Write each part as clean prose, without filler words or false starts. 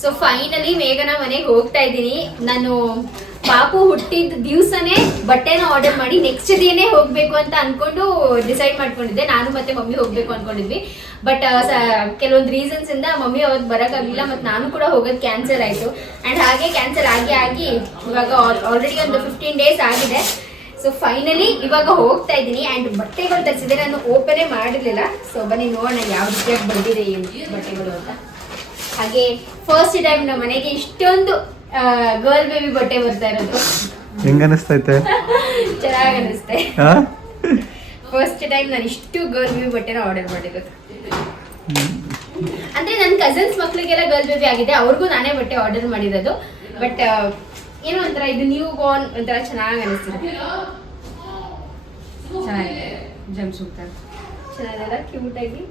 So finally ಮೇಘನ ಮನೆಗೆ ಹೋಗ್ತಾ ಇದ್ದೀನಿ. ನಾನು ಪಾಪು ಹುಟ್ಟಿದ ದಿವ್ಸನೇ ಬಟ್ಟೆನ ಆರ್ಡರ್ ಮಾಡಿ ನೆಕ್ಸ್ಟ್ ಡೇನೇ ಹೋಗ್ಬೇಕು ಅಂತ ಅನ್ಕೊಂಡು ಡಿಸೈಡ್ ಮಾಡ್ಕೊಂಡಿದ್ದೆ. ನಾನು ಮತ್ತೆ ಮಮ್ಮಿ ಹೋಗ್ಬೇಕು ಅನ್ಕೊಂಡಿದ್ವಿ. ಬಟ್ ಕೆಲವೊಂದು ರೀಸನ್ಸ್ ಇಂದ ಮಮ್ಮಿ ಅವತ್ತು ಬರೋಕ್ಕಾಗಲಿಲ್ಲ, ಮತ್ತು ನಾನು ಕೂಡ ಹೋಗೋದು ಕ್ಯಾನ್ಸಲ್ ಆಯಿತು. ಆ್ಯಂಡ್ ಹಾಗೆ ಕ್ಯಾನ್ಸಲ್ ಆಗಿ ಇವಾಗ ಆಲ್ರೆಡಿ ಒಂದು 15 days ಆಗಿದೆ. ಸೊ ಫೈನಲಿ ಇವಾಗ ಹೋಗ್ತಾ ಇದ್ದೀನಿ. ಆ್ಯಂಡ್ ಬಟ್ಟೆಗಳು ತರಿಸಿದೆ, ನಾನು ಓಪನೇ ಮಾಡಿರಲಿಲ್ಲ. ಸೊ ಬನ್ನಿ ನೋಡೋಣ ಯಾವ ರೀತಿಯಾಗಿ ಬಂದಿದೆ ಈ ಬಟ್ಟೆಗಳು ಅಂತ. ಹಾಗೆ ಫಸ್ಟ್ ಟೈಮ್ ನಮ್ಮ ಮನೆಗೆ ಇಷ್ಟೊಂದು ಗರ್ಲ್ ಬೇಬಿ ಬಟ್ಟೆ ಬರ್ತಾ ಇರೋದು. ಹೆಂಗ ಅನಿಸ್ತೈತೆ? ಚೆನ್ನಾಗಿ ಅನಿಸ್ತೆ. ಫಸ್ಟ್ ಟೈಮ್ ನಾನು ಇಷ್ಟು ಗರ್ಲ್ ಬೇಬಿ ಬಟ್ಟೆನ ಆರ್ಡರ್ ಮಾಡಿರೋದು. ಅಂದ್ರೆ ನನ್ನ ಕಸಿನ್ಸ್ ಮಕ್ಳಿಗೆಲ್ಲ ಗರ್ಲ್ ಬೇಬಿ ಆಗಿದೆ, ಅವ್ರಿಗೂ ನಾನೇ ಬಟ್ಟೆ ಆರ್ಡರ್ ಮಾಡಿರೋದು. ಬಟ್ ಏನೋ ಒಂಥರ ಇದು ನ್ಯೂ ಬೋರ್ನ್ ಒಂಥರ ಚೆನ್ನಾಗಿ ಅನಿಸ್ತಿದೆ. ಚೆನ್ನಾಗಿದೆ, ಜಂಪ್ ಸೂಟ್ ಚೆನ್ನಾಗಿಲ್ಲ, ಕ್ಯೂಟ್ ಆಗಿ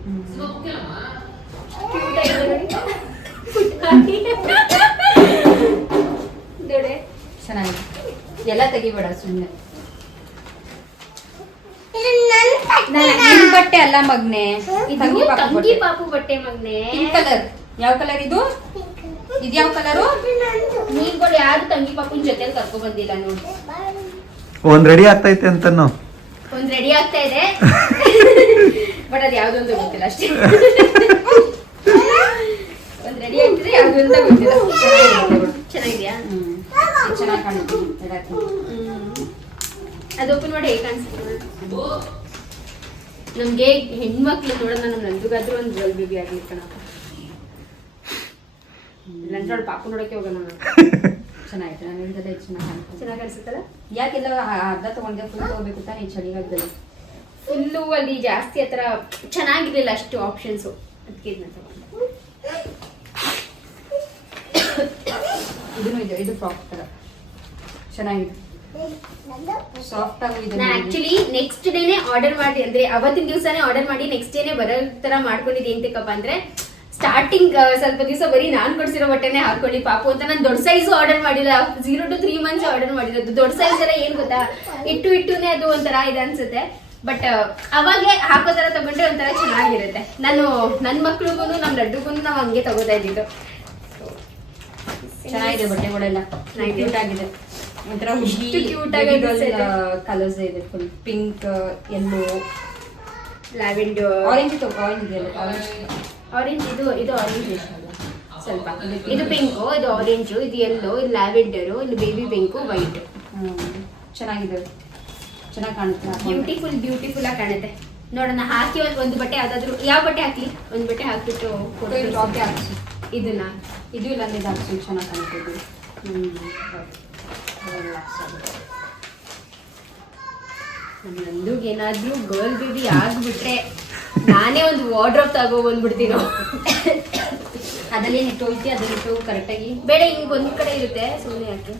ನೋಡಿ ಚೆನ್ನಾಗಿದೆ. ಎಲ್ಲ ತೆಗಿಬೇಡ ಸುಮ್ಮನೆ. ಬಟ್ಟೆ ಅಲ್ಲ ಮಗ್ನೆ, ತಂಗಿ ಪಾಪು ಬಟ್ಟೆ ಮಗ್ನೆ. Pink colour. ಯಾವ ಕಲರ್ ಇದು? ಯಾವ ಕಲರು? ನೀನ್ಗಳು ಯಾರು ತಂಗಿ ಪಾಪುನ ಜೊತೆ ಕರ್ಕೊಂಡ್ ಬಂದಿಲ್ಲ ನೋಡಿ. ಒಂದ್ ರೆಡಿ ಆಗ್ತೈತೆ ಅಂತನೋ. ಒಂದ್ ರೆಡಿ ಆಗ್ತಾ ಇದೆ, ಬಟ್ ಅದು ಯಾವ್ದೊಂದು ಗೊತ್ತಿಲ್ಲ ಅಷ್ಟೇ. ಒಂದ್ ರೆಡಿ ಆಗ್ತಿದೆ, ಯಾವ್ದು ಅಂತ ಗೊತ್ತಿಲ್ಲ. ಚೆನ್ನಾಗಿದ್ಯಾ? ಚೆನ್ನಾಗಿ ಕಾಣುತ್ತೆ. ಅದು ಓಪನ್ ಮಾಡಿ ಹೇಗೆ ಕಾಣಿಸುತ್ತೆ? ನಮ್ಗೆ ಹೆಣ್ಮಕ್ಳು ನೋಡೋಣ, ನಮ್ ನಂದುಗಾದ್ರೂ ಒಂದು ಗರ್ಲ್ ಬೇಬಿ ಆಗ್ಲಿ ಕಣಪ್ಪ. ಇಲ್ಲಂದ್ರೆ ಪಾಪು ನೋಡಕ್ಕೆ ಹೋಗೋಣ. ಚೆನ್ನಾಗಿದೆ, ನನಗೆ ಚೆನ್ನಾಗಿ ಅನ್ಸುತ್ತಲ್ಲ. ಯಾಕೆಲ್ಲ ಅರ್ಧ ತಗೊಂಡೆ, ಫುಲ್ ತಗೋಬೇಕು ತಾನೇ ಚಳಿಗಾಲದಲ್ಲಿ. ಫುಲ್ಲು ಅಲ್ಲಿ ಜಾಸ್ತಿ ಆ ಥರ ಚೆನ್ನಾಗಿರ್ಲಿಲ್ಲ ಅಷ್ಟು ಆಪ್ಷನ್ಸು, ಅದಕ್ಕೆ ಇದನ್ನ ತಗೊಂಡೆ. ಇದನ್ನು ಇದೆ, ಇದು ಫ್ರಾಕ್ ಥರ ಚೆನ್ನಾಗಿದೆ, ಸಾಫ್ಟ್ ಆಗಿ ಇದೆ. ನಾನು ಆಕ್ಚುಲಿ ನೆಕ್ಸ್ಟ್ ಡೇನೆ ಆರ್ಡರ್ ಮಾಡಿ, ಅಂದ್ರೆ ಅವತ್ತಿನ ದಿವಸನೇ ಆರ್ಡರ್ ಮಾಡಿ ನೆಕ್ಸ್ಟ್ ಡೇನೆ ಬರೋ ತರ ಮಾಡ್ಕೊಂಡಿದ್ದೆ. ಎಂತಕ್ಕಪ್ಪ ಅಂದ್ರೆ ಸ್ಟಾರ್ಟಿಂಗ್ ಸ್ವಲ್ಪ ದಿವಸ ಬರೀ ನಾನು ಕೊಡ್ಸಿರೋ ಬಟ್ಟೆನೆ ಹಾಕೊಳ್ಳಿ ಪಾಪು ಅಂತ. ನಾನು ದೊಡ್ಡ ಸೈಜು ಆರ್ಡರ್ ಮಾಡಿಲ್ಲ, 0 to 3 months ಆರ್ಡರ್ ಮಾಡಿರೋದು. ದೊಡ್ಡ ಸೈಜ್ ಎಲ್ಲ ಏನ್ ಗೊತ್ತಾ, ಇಟ್ಟುನೆ ಅದು ಒಂಥರ ಇದೆ ಅನ್ಸುತ್ತೆ. ಬಟ್ ಅವಾಗೆ ಹಾಕೋ ತರ ತಗೊಂಡ್ರೆ ಒಂಥರ ಚೆನ್ನಾಗಿರುತ್ತೆ. ನಾನು ನನ್ನ ಮಕ್ಳಿಗೂ ನಮ್ಮ ಲಡ್ಡುಗೂ ನಾವು ಹಂಗೆ ತಗೋತಾ ಇದ್ದಿದ್ದು. ಚೆನ್ನಾಗಿದೆ ಬಟ್ಟೆಗಳೆಲ್ಲ, ಕ್ಯೂಟ್ ಆಗಿದೆ. ಒಂಥರ ಕ್ಯೂಟ್ ಆಗಿದೆ. ಕಲರ್ಸ್ ಇದೆ, full pink, yellow, lavender, orange ಇದೆಯಲ್ಲ, ಆರೆಂಜ್. ಇದು ಆರೆಂಜ್ ಸ್ವಲ್ಪ, ಇದು ಪಿಂಕು, ಇದು ಆರೆಂಜು, ಇದು ಯೆಲ್ಲೋ, ಇದು ಲ್ಯಾವೆಂಡರು, ಇದು ಬೇಬಿ ಪಿಂಕು, ವೈಟ್. ಚೆನ್ನಾಗಿದೆ, ಚೆನ್ನಾಗಿ ಕಾಣುತ್ತೆ. ಬ್ಯೂಟಿಫುಲ್ ಆಗಿ ಕಾಣುತ್ತೆ. ನೋಡೋಣ ಹಾಕಿ ಒಂದು ಬಟ್ಟೆ ಯಾವ್ದಾದ್ರು. ಯಾವ ಬಟ್ಟೆ ಹಾಕಿ? ಒಂದು ಬಟ್ಟೆ ಹಾಕ್ಬಿಟ್ಟು ಟಾಪ್ಗೆ ಹಾಕ್ಸಿ. ಇದನ್ನ ಇದು ಇಲ್ಲ ಅಂದ್ರೆ ಹಾಕ್ಸಿ, ಚೆನ್ನಾಗಿ ಕಾಣುತ್ತೆ. ನಂದುಗೆ ಏನಾದ್ರೂ ಗರ್ಲ್ ಬೇಬಿ ಆಗ್ಬಿಟ್ರೆ ನಾನೇ ಒಂದು ವಾರ್ಡ್ರೋಬ್ ತಗೋ ಬಂದ್ಬಿಡ್ತೀನೋ. ಅದರಲ್ಲಿ ಇಟ್ಟು ಅದನ್ನಿಟ್ಟು ಕರೆಕ್ಟಾಗಿ ಬೇಡ, ಹಿಂಗ್ ಒಂದ್ ಕಡೆ ಇರುತ್ತೆ, ಸುಮ್ಮನೆ ಯಾಕೆ.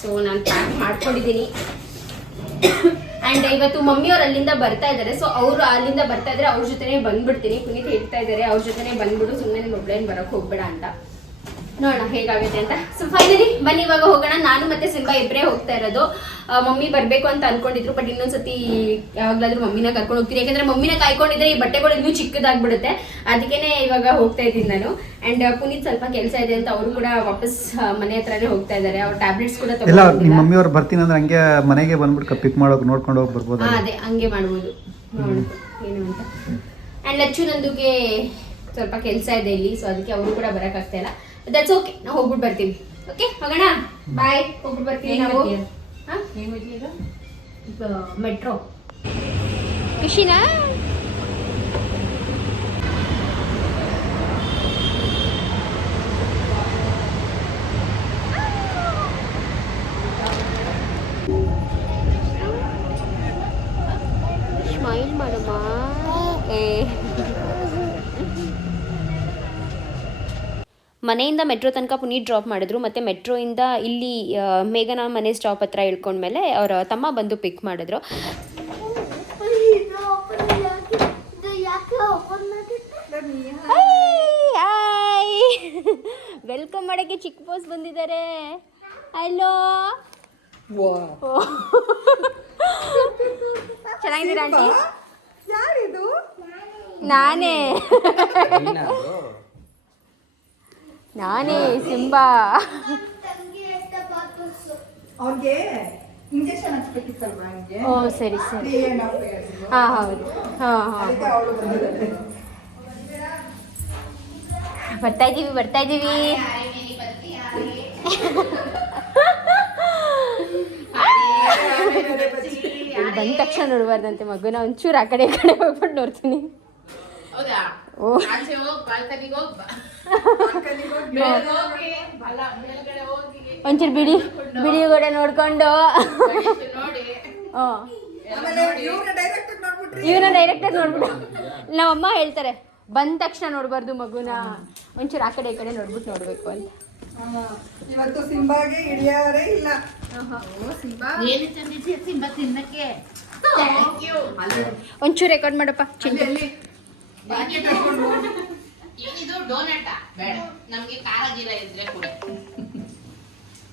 ಸೊ ನಾನು ಪ್ಯಾಕ್ ಮಾಡ್ಕೊಂಡಿದ್ದೀನಿ. ಆ್ಯಂಡ್ ಇವತ್ತು ಮಮ್ಮಿಯವ್ರು ಅಲ್ಲಿಂದ ಬರ್ತಾ ಇದ್ದಾರೆ. ಸೊ ಅವರು ಅಲ್ಲಿಂದ ಬರ್ತಾ ಇದ್ದಾರೆ, ಅವ್ರ ಜೊತೆನೇ ಬಂದ್ಬಿಡ್ತೀನಿ. ಪುನೀತ್ ಹೇಳ್ತಾ ಇದ್ದಾರೆ ಅವ್ರ ಜೊತೆನೇ ಬಂದ್ಬಿಡು, ಸುಮ್ಮನೆ ನೀನು ಒಬ್ಬಳೇನು ಬರೋಕ್ಕೆ ಹೋಗ್ಬೇಡ ಅಂತ. ನೋಡೋಣ ಹೇಗಾಗುತ್ತೆ ಅಂತ. ಸೊ ಫೈನಲಿ ಬನ್ನಿ ಇವಾಗ ಹೋಗೋಣ. ನಾನು ಮತ್ತೆ ಸಿಂಬಾ ಇಬ್ಬರೇ ಹೋಗ್ತಾ ಇರೋದು. ಮಮ್ಮಿ ಬರಬೇಕು ಅಂತ ಅನ್ಕೊಂಡಿದ್ರು, ಬಟ್ ಇನ್ನೊಂದ್ಸತಿ ಯಾವಾಗಲಾದ್ರೂ ಮಮ್ಮಿನ ಕರ್ಕೊಂಡು ಹೋಗ್ತೀನಿ. ಯಾಕಂದ್ರೆ ಮಮ್ಮಿನ ಕಾಯ್ಕೊಂಡಿದ್ರೆ ಈ ಬಟ್ಟೆಗಳು ಇನ್ನೂ ಚಿಕ್ಕದಾಗ್ಬಿಡುತ್ತೆ. ಅದಕ್ಕೇನೆ ಇವಾಗ ಹೋಗ್ತಾ ಇದ್ದೀನಿ ನಾನು. ಆ್ಯಂಡ್ ಪುನೀತ್ ಸ್ವಲ್ಪ ಕೆಲಸ ಇದೆ ಅಂತ ಅವರು ಕೂಡ ವಾಪಸ್ ಮನೆ ಹತ್ರನೇ ಹೋಗ್ತಾ ಇದ್ದಾರೆ. ಅವ್ರ ಟ್ಯಾಬ್ಲೆಟ್ಸ್ ಕೂಡ ಇಲ್ಲ, ನಿಮ್ಮ ಮಮ್ಮಿ ಅವ್ರು ಬರ್ತೀನಿ ಅಂದ್ರೆ ಹಂಗೆ ಮನೆಗೆ ಬಂದ್ಬಿಟ್ಟು ಪಿಕ್ ಮಾಡೋಕೆ ನೋಡ್ಕೊಂಡು ಹೋಗಿ ಬರ್ಬೋದು. ಅದೇ ಹಂಗೆ ಮಾಡ್ಬೋದು, ನೋಡು ಏನು ಅಂತ. ಆ್ಯಂಡ್ ಲಚ್ಚು ನಂದುಗೆ ಸ್ವಲ್ಪ ಕೆಲಸ ಇದೆ ಇಲ್ಲಿ, ಸೊ ಅದಕ್ಕೆ ಅವರು ಕೂಡ ಬರೋಕ್ಕಾಗ್ತಾ ಇಲ್ಲ. ದಟ್ಸ್ ಓಕೆ, ನಾವು ಹೋಗ್ಬಿಟ್ಟು ಬರ್ತೀವಿ. ಓಕೆ ಹೋಗೋಣ, ಬಾಯ್. ಹೋಗ್ಬಿಟ್ಟು ಬರ್ತೀವಿ ನಾವು. ಮೆಟ್ರೋ ಖುಷಿನಾ? ಸ್ಮೈಲ್ ಮಾಡಮ್ಮ. ಮನೆಯಿಂದ ಮೆಟ್ರೋ ತನಕ ಪುನೀತ್ ಡ್ರಾಪ್ ಮಾಡಿದ್ರು. ಮತ್ತು ಮೆಟ್ರೋಯಿಂದ ಇಲ್ಲಿ ಮೇಘನ ಮನೆ ಸ್ಟಾಪ್ ಹತ್ರ ಇಳ್ಕೊಂಡ್ಮೇಲೆ ಅವರ ತಮ್ಮ ಬಂದು ಪಿಕ್ ಮಾಡಿದ್ರು. ವೆಲ್ಕಮ್ ಮಾಡೋಕ್ಕೆ ಚಿಕ್ಕ ಬಾಸ್ ಬಂದಿದ್ದಾರೆ. ಹಲೋ ಚೆನ್ನಾಗಿದ್ದೀರಾ ಆಂಟಿ? ಯಾರಿದು? ನಾನೇ ಸಿಂಬಾ. ಅವ್ರಿಗೆ ಇಂಜೆಕ್ಷನ್ ಹಚ್ಬೇಕಿತ್ತಲ್ವಾ ಹಂಗೆ? ಓ ಸರಿ ಸರಿ. ಹಾ ಹೌದು. ಹಾ ಹಾ ಬರ್ತಾ ಇದ್ದೀವಿ. ಇಲ್ಲಿ ಬಂದ ತಕ್ಷಣ ನೋಡ್ಬಾರ್ದಂತೆ ಮಗುನ, ಒಂಚೂರು ಆ ಕಡೆ ಹೋಗ್ಬಿಟ್ಟು ನೋಡ್ತೀನಿ. ಓ ಒಂಚೂರು ಬಿಡಿಗಡೆ ನೋಡ್ಕೊಂಡು ಇವನ ಡೈರೆಕ್ಟರ್ ನೋಡ್ಬಿಟ್ಟು ನಮ್ಮಮ್ಮ ಹೇಳ್ತಾರೆ ಬಂದ ತಕ್ಷಣ ನೋಡ್ಬಾರ್ದು ಮಗುನ, ಒಂಚೂರು ಆ ಕಡೆ ಈ ಕಡೆ ನೋಡ್ಬಿಟ್ಟು ನೋಡ್ಬೇಕು ಅಂತ. ಇವತ್ತು ಸಿಂಬಾಗೆ ಹಿಡಿಯಾರೇ ಇಲ್ಲ. ಒಂಚೂರು ರೆಕಾರ್ಡ್ ಮಾಡಪ್ಪ ಚಿಂತೆ.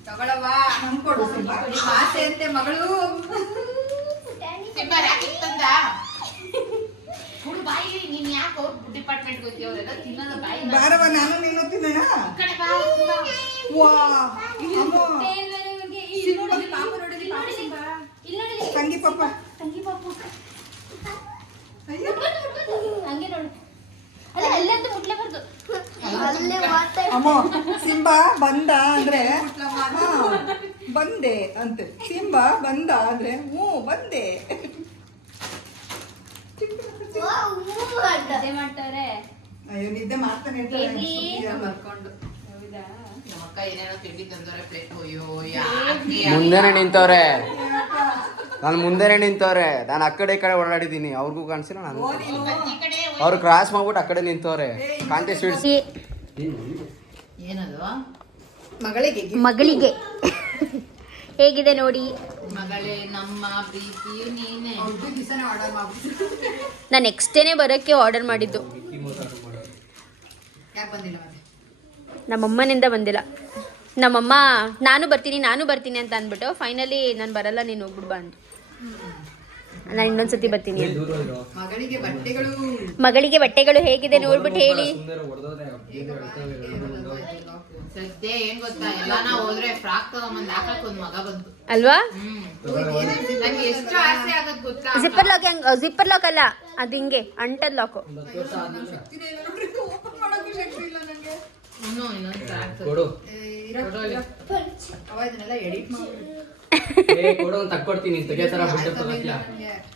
ತಗೊಳವ್ವ, ನಮ್ಗ್ ಕೊಡು ಸಿಂಬಾ. ಆಸೆ ಅಂತೆ ಮಗಳು. ಬಾರವ್ವ, ನಾನು ನೀನು ತಿನ್ನೋಣ. ವಾ, ಅಮ್ಮೋ. ತಂಗಿ ಪಾಪ. ಅಯ್ಯೋ. ಅಮ್ಮೋ, ಸಿಂಬಾ ಬಂದ ಅಂದ್ರೆ ಬಂದೆ ಅಂತೆ. ಸಿಂಬಾ ಬಂದ ಅಂದ್ರೆ ಹ್ಞೂ ಬಂದೆ. ಮಾಡ್ತಾರೆ. ಅಯ್ಯೋ ನಿದ್ದೆ ಮಾಡ್ತಾನೆ ಇರ್ತಾರೆ. ಮುಂದೆನೆ ನಿಂತವ್ರೆ, ನಾನು ಮುಂದೆನೆ ನಿಂತವ್ರೆ. ನಾನು ಆ ಕಡೆ ಈ ಕಡೆ ಓಡಾಡಿದ್ದೀನಿ, ಅವ್ರಿಗೂ ಕಾಣಿಸಿಲ್ಲ. ನಾನು ಅವ್ರು ಕ್ರಾಸ್ ಮಾಡ್ಬಿಟ್ಟು ಆ ಕಡೆ ನಿಂತವ್ರೆ. ಕಾಂಟೆ ಸ್ವೀಟ್ಸ್ ಮಗಳಿಗೆ ಹೇಗಿದೆ ನೋಡಿ. ಮಗಳೇ ನಮ್ಮ ಪ್ರೀತಿಯು ನೀನೆ. ನಾನು ನೆಕ್ಸ್ಟ್ ಡೇನೆ ಬರೋಕ್ಕೆ ಆರ್ಡರ್ ಮಾಡಿದ್ದು. ಯಾಕೆ ಬಂದಿಲ್ಲ ಮತ್ತೆ? ನಮ್ಮಮ್ಮನಿಂದ ಬಂದಿಲ್ಲ. ನಮ್ಮಮ್ಮ ನಾನು ಬರ್ತೀನಿ ಅಂತ ಅಂದ್ಬಿಟ್ಟು ಫೈನಲಿ ನಾನು ಬರಲ್ಲ, ನೀನು ಹೋಗ್ಬಿಡ್ಬಾ ಅಂದ್ರು. ನಾನು ಇನ್ನೊಂದ್ಸತಿ ಬರ್ತೀನಿ. ಮಗಳಿಗೆ ಬಟ್ಟೆಗಳು ಹೇಗಿದೆ ನೋಡ್ಬಿಟ್ಟು ಹೇಳಿ. ಸದ್ಯ ಏನ್ ಗೊತ್ತಾ, ಎಲ್ಲಾನ ಹೋದ್ರೆ ಫ್ರಾಕ್ ತಗೊಂಬಂದ್ ಹಾಕಕ್ ಒಂದ್ ಮಗ ಬಂತು ಅಲ್ವಾ? ನಂಗೆ ಎಷ್ಟು ಆಸೆ ಆಗತ್ ಗೊತ್ತಾ. ಜಿಪ್ಪರ್ ಲಾಕ್ ಅಲ್ಲ, ಅದು ಹಿಂಗೆ ಅಂಟದ್ ಲಾಕು. ಇನ್ನೊಂದ್ ಫ್ರಾಕ್ ತಕ್ಕೊಡ್ತೀನಿ. ತೆಗೆತರ ಬಿಲ್ಡಪ್ ತಗೋತಿಯಾ?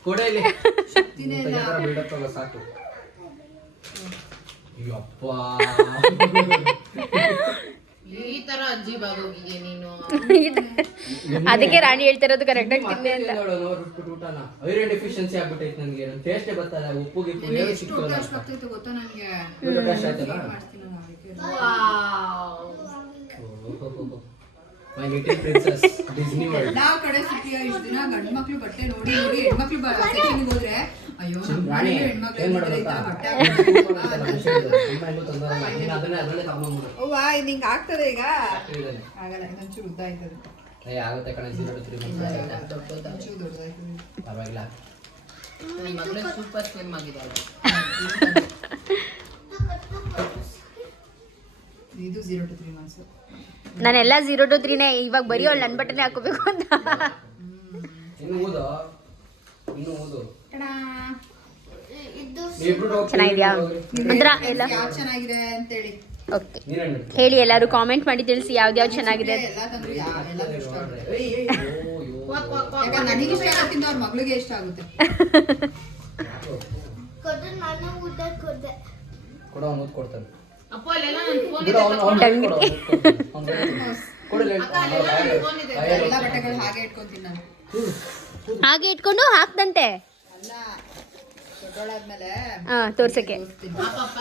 ಕೊಡ ಇಲ್ಲಿ. ತೆಗೆತರ ಬಿಲ್ಡಪ್ ತಗೋ ಸಾಕು. ಯಪ್ಪ, ಈ ತರ ಅಜ್ಜಿ ಬಾಗೋಗಿಗೆ ನೀನು. ಅದಕ್ಕೆ ರಾಣಿ ಹೇಳ್ತಿರೋದು ಕರೆಕ್ಟ್ ಆಗಿ ತಿನ್ನಿ ಅಂತ. ಊಟನ ಐರನ್ ಡೆಫಿಷಿಯನ್ಸಿ ಆಗ್ಬಿಟ್ಟೈತೆ ನನಗೆ. ನನ್ನ ಟೇಸ್ಟೇ ಬರ್ತಲ್ಲ, ಉಪ್ಪು ಗಿಪ್ಪು ಏನು ಸಿಕ್ತಲ್ಲ. ಗೊತ್ತಾ ನನಗೆ? My little princess Disney world. ನಾವು ಕಡೆ ಸಿಟಿಯ ಇಷ್ಟು ದಿನ ಗಂಡು ಮಕ್ಳು ಬಟ್ಟೆ ನೋಡಿ ಹೆಣ್ಮಕ್ಳು ಸೆಕ್ಷನ್ಗೆ ಹೋದ್ರೆ ಅಯ್ಯೋ ರಾಣಿ ಏನ್ ಮಾಡೋದು? ಅವ್ವ ಇದು ಹಿಂಗೆ ಆಗ್ತದೆ ಈಗ? ಆಗಲ್ಲ, ಇದೊಂಚೂರು ಉದ್ದ ಆಯ್ತದೆ. ಆಗುತ್ತೆ ಕಣ. ಒಂಚೂರು ದೊಡ್ಡದಾಯ್ತದೆ. ಪರವಾಗಿಲ್ಲ. ನನ್ನ ಮಗಳು ಸೂಪರ್ ಸ್ಲಿಮ್ ಆಗಿದ್ದಾಳೆ. ಇದು 0 to 3 months. ನಾನೆಲ್ಲ 0 to 3ನೇ. ಇವಾಗ ಬರೀ ಅವಳು ನನ್ನ ಬಟ್ಟೆನೇ ಹಾಕೋಬೇಕು ಅಂತ. ಇನ್ನು ಓದು. ಚೆನ್ನಾಗಿದ್ಯಾ ಅಂದ್ರ ಎಲ್ಲ? ಯಾವ್ದು ಚೆನ್ನಾಗಿದೆ ಅಂತೇಳಿ ಓಕೆ ಹೇಳಿ, ಎಲ್ಲರೂ ಕಾಮೆಂಟ್ ಮಾಡಿ ತಿಳಿಸಿ ಯಾವ್ದು ಚೆನ್ನಾಗಿದೆ. ಎಲ್ಲ ತಂದ್ರು ಎಲ್ಲ ಇಷ್ಟ ಆಗುತ್ತೆ. ಯಾಕಂದ್ರೆ ನನಗೆ ಇಷ್ಟ ಆಗೋದ್ಕಿಂತ ಅವ್ರ ಮಗಳಿಗೆ ಇಷ್ಟ ಆಗುತ್ತೆ. ಕೊಡು, ಅವ್ನು ಕೊಡ್ತಾನೆ. ಅಪ್ಪ ಅಲ್ಲೆಲ್ಲ ನನ್ನ ಫೋನ್ ಬಿಡು, ಅವ್ನು ಕೊಡಲಿ. ಎಲ್ಲ ಬಟ್ಟೆಗಳು ಹಾಗೆ ಇಟ್ಕೊಂತೀನಿ ನಾನು. ಹಾಗೆ ಇಟ್ಕೊಂಡು ಹಾಕ್ದಂತೆ ಅಲ್ಲ, ದೊಡ್ಡೋಳಾದ್ಮೇಲೆ ತೋರ್ಸಕ್ಕೆ ಪಾಪಪ್ಪ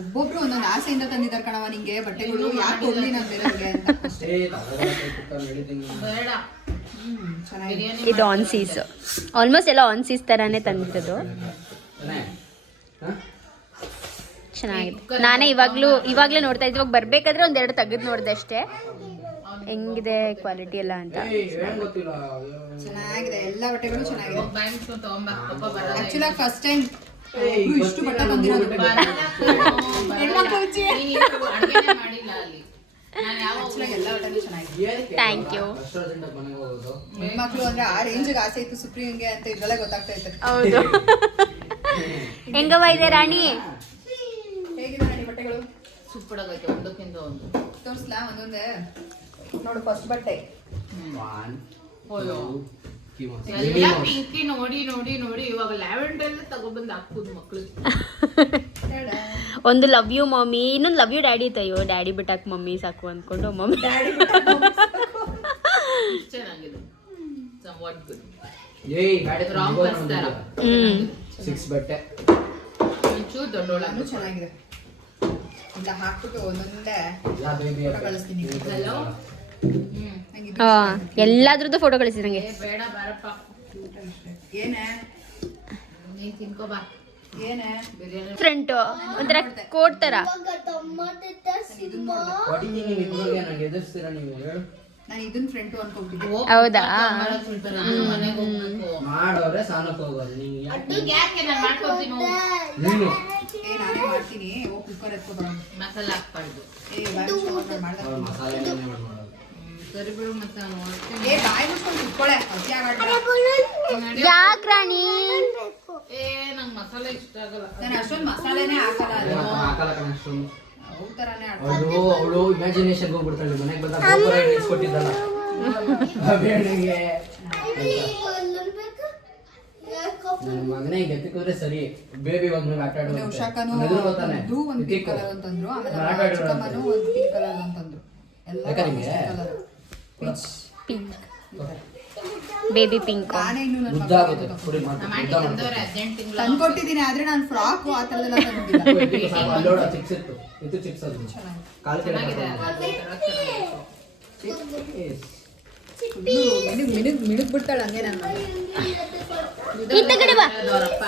ಒಬ್ಬೊಬ್ರು ಒಂದೊಂದು ಆಸೆಯಿಂದ ತಂದಿದ್ದಾರೆ ಕಣವ ನಿಂಗೆ ಬಟ್ಟೆಗಳು. ಯಾಕೆ ಕೊಡ್ಲಿ ನಾನು ಬೇರೆಯವ್ರಿಗೆ ಅಂತ. ಬೇಡ. ಚೆನ್ನಾಗಿದೆ. ಇದು ಆನ್ ಸೀಸ್, ಆಲ್ಮೋಸ್ಟ್ ಎಲ್ಲ ಆನ್ ಸೀಸ್ ತರಾನೇ ತಂದಿದ್ದು. ಚೆನ್ನಾಗಿದೆ. ನಾನೇ ಇವಾಗ್ಲೇ ನೋಡ್ತಾ ಇದ್ದೆ. ಇವಾಗ ಬರ್ಬೇಕಾದ್ರೆ ಒಂದೆರಡು ತೆಗೆದು ನೋಡಿದೆ ಅಷ್ಟೇ. ಹೆಂಗಿದೆ ಕ್ವಾಲಿಟಿ ಎಲ್ಲ ಅಂತ. ಚೆನ್ನಾಗಿದೆ, ಎಲ್ಲ ಬಟ್ಟೆಗಳು ಚೆನ್ನಾಗಿದೆ. ಬಾಯ್ ಮುಚ್ಕೊಂಡು ತಗೊಂಬ, ಪಪ್ಪ ಬರಲ್ಲ. ಆಕ್ಚುಲಿ ಫಸ್ಟ್ ಟೈಮ್ ಇಷ್ಟು ಬಟ್ಟೆ ಬಂದಿರೋದು. ಅಡುಗೆನೇ ಮಾಡಿಲ್ಲ ಅಲ್ಲಿ. ನಾನು ಯಾವಾಗ ಎಲ್ಲ ಬಟ್ಟೆಗಳು ಚೆನ್ನಾಗಿದೆ. Thank you. ಹೆಣ್ಮಕ್ಳು ಅಂದ್ರೆ ಆ ರೇಂಜಿಗೆ ಆಸೆ ಇತ್ತು ಸುಪ್ರೀಂಗೆ ಅಂತ ಇದ್ರಲ್ಲೇ ಗೊತ್ತಾಗ್ತಾ ಇತ್ತು. ಹೌದು. ಹೆಂಗವ ಇದೆ ರಾಣಿ? ಹೇಗಿದೆ ನನ್ನ ಬಟ್ಟೆಗಳು? ಸೂಪರ್ ಆಗೈತೆ, ಒಂದಕ್ಕಿಂತ ಒಂದು. ತೋರಿಸ್ಲಾ ಒಂದೊಂದೇ? ನೋಡು ಫಸ್ಟ್ ಬಟ್ಟೆ ಎಲ್ಲ ಪಿಂಕಿ ನೋಡಿ ನೋಡಿ ನೋಡಿ ಇವಾಗ ಲ್ಯಾವೆಂಡರ್ ತಗೊಬಂದು ಹಾಕುದು ಮಕ್ಳಿಗೆ. ಒಂದು ಲವ್ ಯು ಮಮ್ಮಿ, ಇನ್ನೊಂದು ಲವ್ ಯು ಡ್ಯಾಡಿ ಇತ್ತು. ಅಯ್ಯೋ ಡ್ಯಾಡಿ ಬಿಟ್ಟಾಕ್ ಮಮ್ಮಿ ಸಾಕು ಅಂದ್ಕೊಂಡು ಮಮ್ಮಿ. ಚೆನ್ನಾಗಿದೆ, somewhat good. ರಾಂಗ್ ಬರ್ಸ್ತಾರ. 6 ಬಟ್ಟೆ ಒಂಚೂರು ದೊಡ್ಡೋಳ ನಾನು ಚೆನ್ನಾಗಿದೆ. ಇಲ್ಲ ಹಾಕ್ಬಿಟ್ಟು ಒಂದೊಂದೇ ಕಳಿಸ್ತೀನಿ. ಹಲೋ. ನಂಗೆ ಇದು ಎಲ್ಲಾದ್ರದ್ದು ಫೋಟೋ ಕಳಿಸಿ ನಂಗೆ. ಬೇಡ ಬಾರಪ್ಪ, ಏನೇ ನೀನ್ ತಿನ್ಕೋ ಬಾ. ಏನೇ ಬಿರಿಯಾನಿ ಫ್ರಂಟ್ ಒಂಥರ ಕೋಟ್ ತರ. ನಂಗೆ ಎದುರಿಸ್ತೀರಾ ನೀವು? ಹೇಳು. ನಾನು ಇದನ್ನ ಫ್ರೆಂಟು ಅನ್ಕೊಂಡ್ಬಿಟ್ಟಿದ್ದೆ. ಹೌದಾ? ನಾನು ಮನೆಗೆ ಹೋಗ್ಬೇಕು. ಮಾಡೋರೆ ಸಾಲಕ್ಕೆ ಹೋಗೋದು ನೀವು. ಅಡ್ಡಿಗೆ ಯಾಕೆ ನಾನು ಮಾಡ್ಕೊತೀನಿ. ನೀನು ನಾನೇ ಮಾಡ್ತೀನಿ. ಕುಕ್ಕರ್ ಎತ್ಕೊ ಬರೋಣ. ಮಸಾಲ ಹಾಕ್ಬಾರ್ದು. ಮಾಡ್ದೆ. ಅವ್ರು ಮಸಾಲೆ ಮಾಡೋದು. ಸರಿ ಬಿಡು, ಮತ್ತೆ ನಾನು ನೋಡ್ತೀನಿ. ಬಾಯಿ ಮುಚ್ಕೊಂಡು ಕುತ್ಕೊಳ್ಳೆ. ಯಾಕ್ ರಾಣಿ? ನಂಗೆ ಮಸಾಲೆ ಇಷ್ಟ ಆಗಲ್ಲ. ನಾನು ಅಷ್ಟೊಂದು ಮಸಾಲೆನೇ ಹಾಕಲ್ಲ ಅದು. ಹಾಕಲ್ಲ ಕಣಷ್ಟೊಂದು. ಅವ್ ತರಾನೇ ಆಡ್ತಾರೆ. ಅವಳು ಇಮ್ಯಾಜಿನೇಷನ್ ಹೋಗ್ಬಿಡ್ತಾಳೆ. ಮನೆಗೆ ಬಂದಾಗ ಇಸ್ಕೊಟ್ಟಿದ್ದಲ್ಲ ಬೇಡಿಗೆ ನನ್ನ ಮಗನೇ ಈಗ ಎತ್ತಿಕ್ಕಿದ್ರೆ ಸರಿ. ಬೇಬಿ ಬಂದ್ಮೇಲೆ ಆಟ ಆಡೋದು ಉಷಾಕನು ಗೊತ್ತಾನೆ. ಇದು ಒಂದು ಪಿಂಕ್ ಕಲರ್ ಅಂತಂದ್ರು. ಆಮೇಲೆ ಚಿಕ್ಕಮ್ಮನು ಒಂದು ಪಿಂಕ್ ಕಲರ್ ಅಂತಂದ್ರು. ಎಲ್ಲ ಕಲರ್ ಪಿಂಕ್, ಬೇಬಿ ಪಿಂಕ್. ನಾನೇ ಇನ್ನು ನನ್ನ ಮುದ್ದಾಗುತ್ತೆ ಪುಡಿ ನಮ್ಮ ಆಂಟಿ ತಂದವ್ರೆ 18 ತಿಂಗಳು. ತಂದ್ಕೊಟ್ಟಿದ್ದೀನಿ. ಆದ್ರೆ ನಾನು ಫ್ರಾಕು ಆ ಥರದ್ದೆಲ್ಲ ತಂದಿಲ್ಲ. ಅಲ್ಲೋಡ ಚಿಕ್ಸ್ ಇತ್ತು. ಇದು ಚಿಕ್ಸ್ ಅದು ಕಾಲು ಚೆನ್ನಾಗಿದೆ, ಮಿಣುಕ್ ಬಿಡ್ತಾಳೆ ಹಂಗೆ ನನ್ನ ಮಗ. ಈ ಕಡೆ ಬಾ. ಅವರಪ್ಪ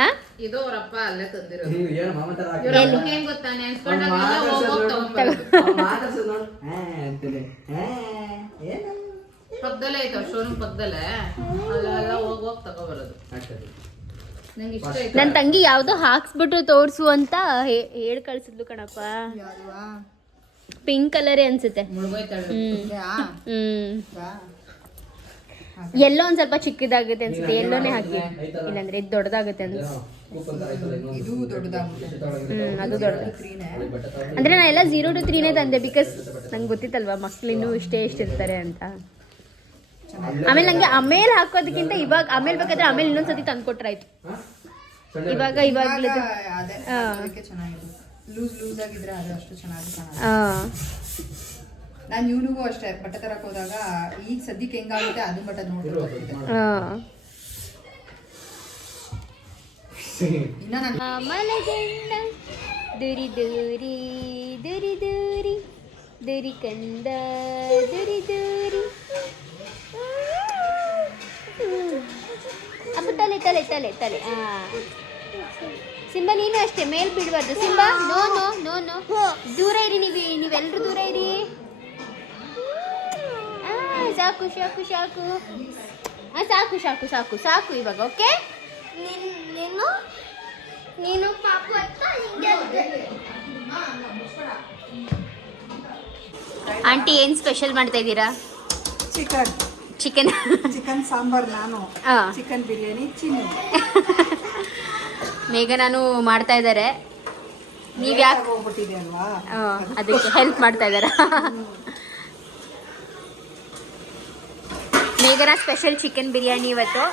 ಆ? ಇದು ಅವರಪ್ಪ ಅಲ್ಲೇ ತಂದಿರೋದು. ಏನು ಮಾಮ ತರ ಇವ್ರ ಅಪ್ಪಂಗೆ ಏನ್ ಗೊತ್ತಾ, ನೆನ್ಸ್ಕೊಂಡಾಗೆಲ್ಲ ಹೋಗೋಗ್ ತಗೊಂಡ್ಬರೋದು. ಮಾತಾಡ್ಸೋದು ನೋಡು. ಅಂತೀನಿ ಏನು ಪಕ್ಕದಲ್ಲೇ ಐತೆ ಅವ್ರ ಶೋರೂಮ್ ಪಕ್ಕದಲ್ಲೇ, ಅಲ್ಲೆಲ್ಲ ಹೋಗೋಗ್ ತಗೊಬರೋದು. ಆಗ್ತದೆ. ನಂಗೆ ಇಷ್ಟ ಐತೆ. ನನ್ನ ತಂಗಿ ಯಾವ್ದೋ ಹಾಕ್ಸ್ಬಿಟ್ಟು ತೋರ್ಸು ಅಂತ ಹೇಳ್ ಕಳ್ಸಿದ್ಲು ಕಣಪ್ಪ. ಯಾವ್ದವಾ? ಪಿಂಕ್ ಕಲರೇ ಅನ್ಸುತ್ತೆ. ಮುಳುಗೋಯ್ತಾಳೆ. ಯಾ? ಯಾ? ಎಲ್ಲೋ ಒಂದ್ ಸ್ವಲ್ಪ ಚಿಕ್ಕದಾಗುತ್ತೆ ಅನ್ಸುತ್ತೆ. ಎಲ್ಲೋನೇ ಹಾಕಿ, ಇಲ್ಲಾಂದ್ರೆ ಇದು ದೊಡ್ಡದಾಗುತ್ತೆ ಅನ್ಸುತ್ತೆ. ಕೂಪನ್ ತರ ಐತಲ್ಲ ಇನ್ನೊಂದು. ಇದು ದೊಡ್ಡದಾಗ್ಬಿಟ್ಟೆ. ಅದು ದೊಡ್ಡದು. ತ್ರೀನೇ? ಬಟ್ಟೆ ತಗೊಂಡು ಅಂದ್ರೆ ನಾ ಎಲ್ಲ 0 to 3 ತಂದೆ, ಬಿಕಾಸ್ ನಂಗೆ ಗೊತ್ತಿತ್ತಲ್ವಾ ಮಕ್ಳಿನ್ನೂ ಇಷ್ಟೇ ಇರ್ತಾರೆ ಅಂತ. ಆಮೇಲೆ ನಂಗೆ ಆಮೇಲೆ ಹಾಕೋದಕ್ಕಿಂತ ಇವಾಗ ಆಮೇಲೆ ಬೇಕಾದ್ರೆ ಆಮೇಲೆ ಇನ್ನೊಂದ್ಸತಿ ತಂದ್ಕೊಟ್ರಾಯ್ತು. ಇವಾಗ್ಲೇ ಅದೇ ಅದಕ್ಕೆ ಚೆನ್ನಾಗಿದೆ. ಲೂಸ್ ಆಗಿದ್ರೆ ಅದು ಅಷ್ಟು ಚೆನ್ನಾಗಿ ಕಾಣಲ್ಲ. ನಾನು ಇವನಿಗೂ ಅಷ್ಟೇ ಬಟ್ಟೆ ತರಕ್ ಹೋದಾಗ ಈಗ ಸದ್ಯಕ್ಕೆ ಹೆಂಗಾಗುತ್ತೆ ಅದನ್ನ ಬಟ್ಟೆ ನೋಡ್ಬಿಟ್ಟು ಇನ್ನ ನಾನು ಮಲಗಂಡ ದುರಿ ದೂರಿ ದುರಿ ದೂರಿ ದುರಿ ಕಂದ ದುರಿ ದೂರಿ. ಅಪ್ಪ ತಲೆ ತಲೆ ತಲೆ ತಲೆ. ಸಿಂಬಾ ನೀನು ಅಷ್ಟೇ, ಮೇಲ್ ಬಿಡಬಾರ್ದು Simba. No no no no, ದೂರ ಇರಿ ನೀವೆಲ್ಲರೂ ದೂರ ಇರಿ. ಸಾಕು ಸಾಕು ಸಾಕು ಸಾಕು ಸಾಕು ಸಾಕು ಸಾಕು ಇವಾಗ. ಓಕೆ, ನೀನು ಪಾಪು ಆಂಟಿ ಏನು ಸ್ಪೆಷಲ್ ಮಾಡ್ತಾ ಇದ್ದೀರಾ? ಚಿಕನ್ ಚಿಕನ್ ಸಾಂಬಾರ್, ನಾನು ಚಿಕನ್ ಬಿರಿಯಾನಿ, ಚಿನ್ನು ಮೇಘ ನಾನು ಮಾಡ್ತಾ ಇದ್ದಾರೆ. ನೀವು ಯಾಕೆ ಹೋಗ್ಬಿಟ್ಟಿದೆ ಅಲ್ವಾ, ಅದಕ್ಕೆ ಹೆಲ್ಪ್ ಮಾಡ್ತಾ ಇದ್ದಾರಾ? ಮೇಘನ ಸ್ಪೆಷಲ್ ಚಿಕನ್ ಬಿರಿಯಾನಿ ಇವತ್ತು,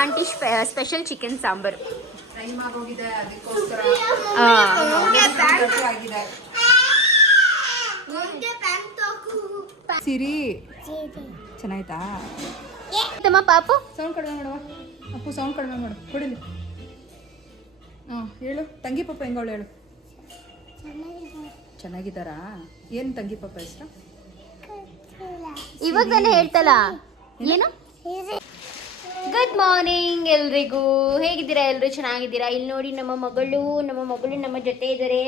aunty special chicken sambar. Time ಆಗೋಗಿದೆ ಅದಕ್ಕೋಸ್ಕರ ಆಗಿದೆ. ಸಿರಿ ಚೆನ್ನಾಯ್ತಾ? ತಮ್ಮ ಪಾಪು ಸೌಂಡ್ ಕಡಿಮೆ ಮಾಡುವ. ಅಪ್ಪು ಸೌಂಡ್ ಕಡಿಮೆ ಮಾಡು, ಕೊಡಿಲಿ. ಹೇಳು ತಂಗಿ ಪಾಪ ಹೆಂಗವಳು ಹೇಳು. ಚೆನ್ನಾಗಿದ್ದಾರಾ? ಏನು ತಂಗಿ ಪಾಪ ಹೆಸರು? ಇವಾಗ ತಾನೇ ಹೇಳ್ತಲ್ಲ ಏನು? ಗುಡ್ ಮಾರ್ನಿಂಗ್ ಎಲ್ರಿಗೂ. ಹೇಗಿದ್ದೀರಾ? ಎಲ್ಲರೂ ಚೆನ್ನಾಗಿದ್ದೀರಾ? ಇಲ್ಲಿ ನೋಡಿ ನಮ್ಮ ಮಗಳು ನಮ್ಮ ಜೊತೆ ಇದ್ದಾರೆ.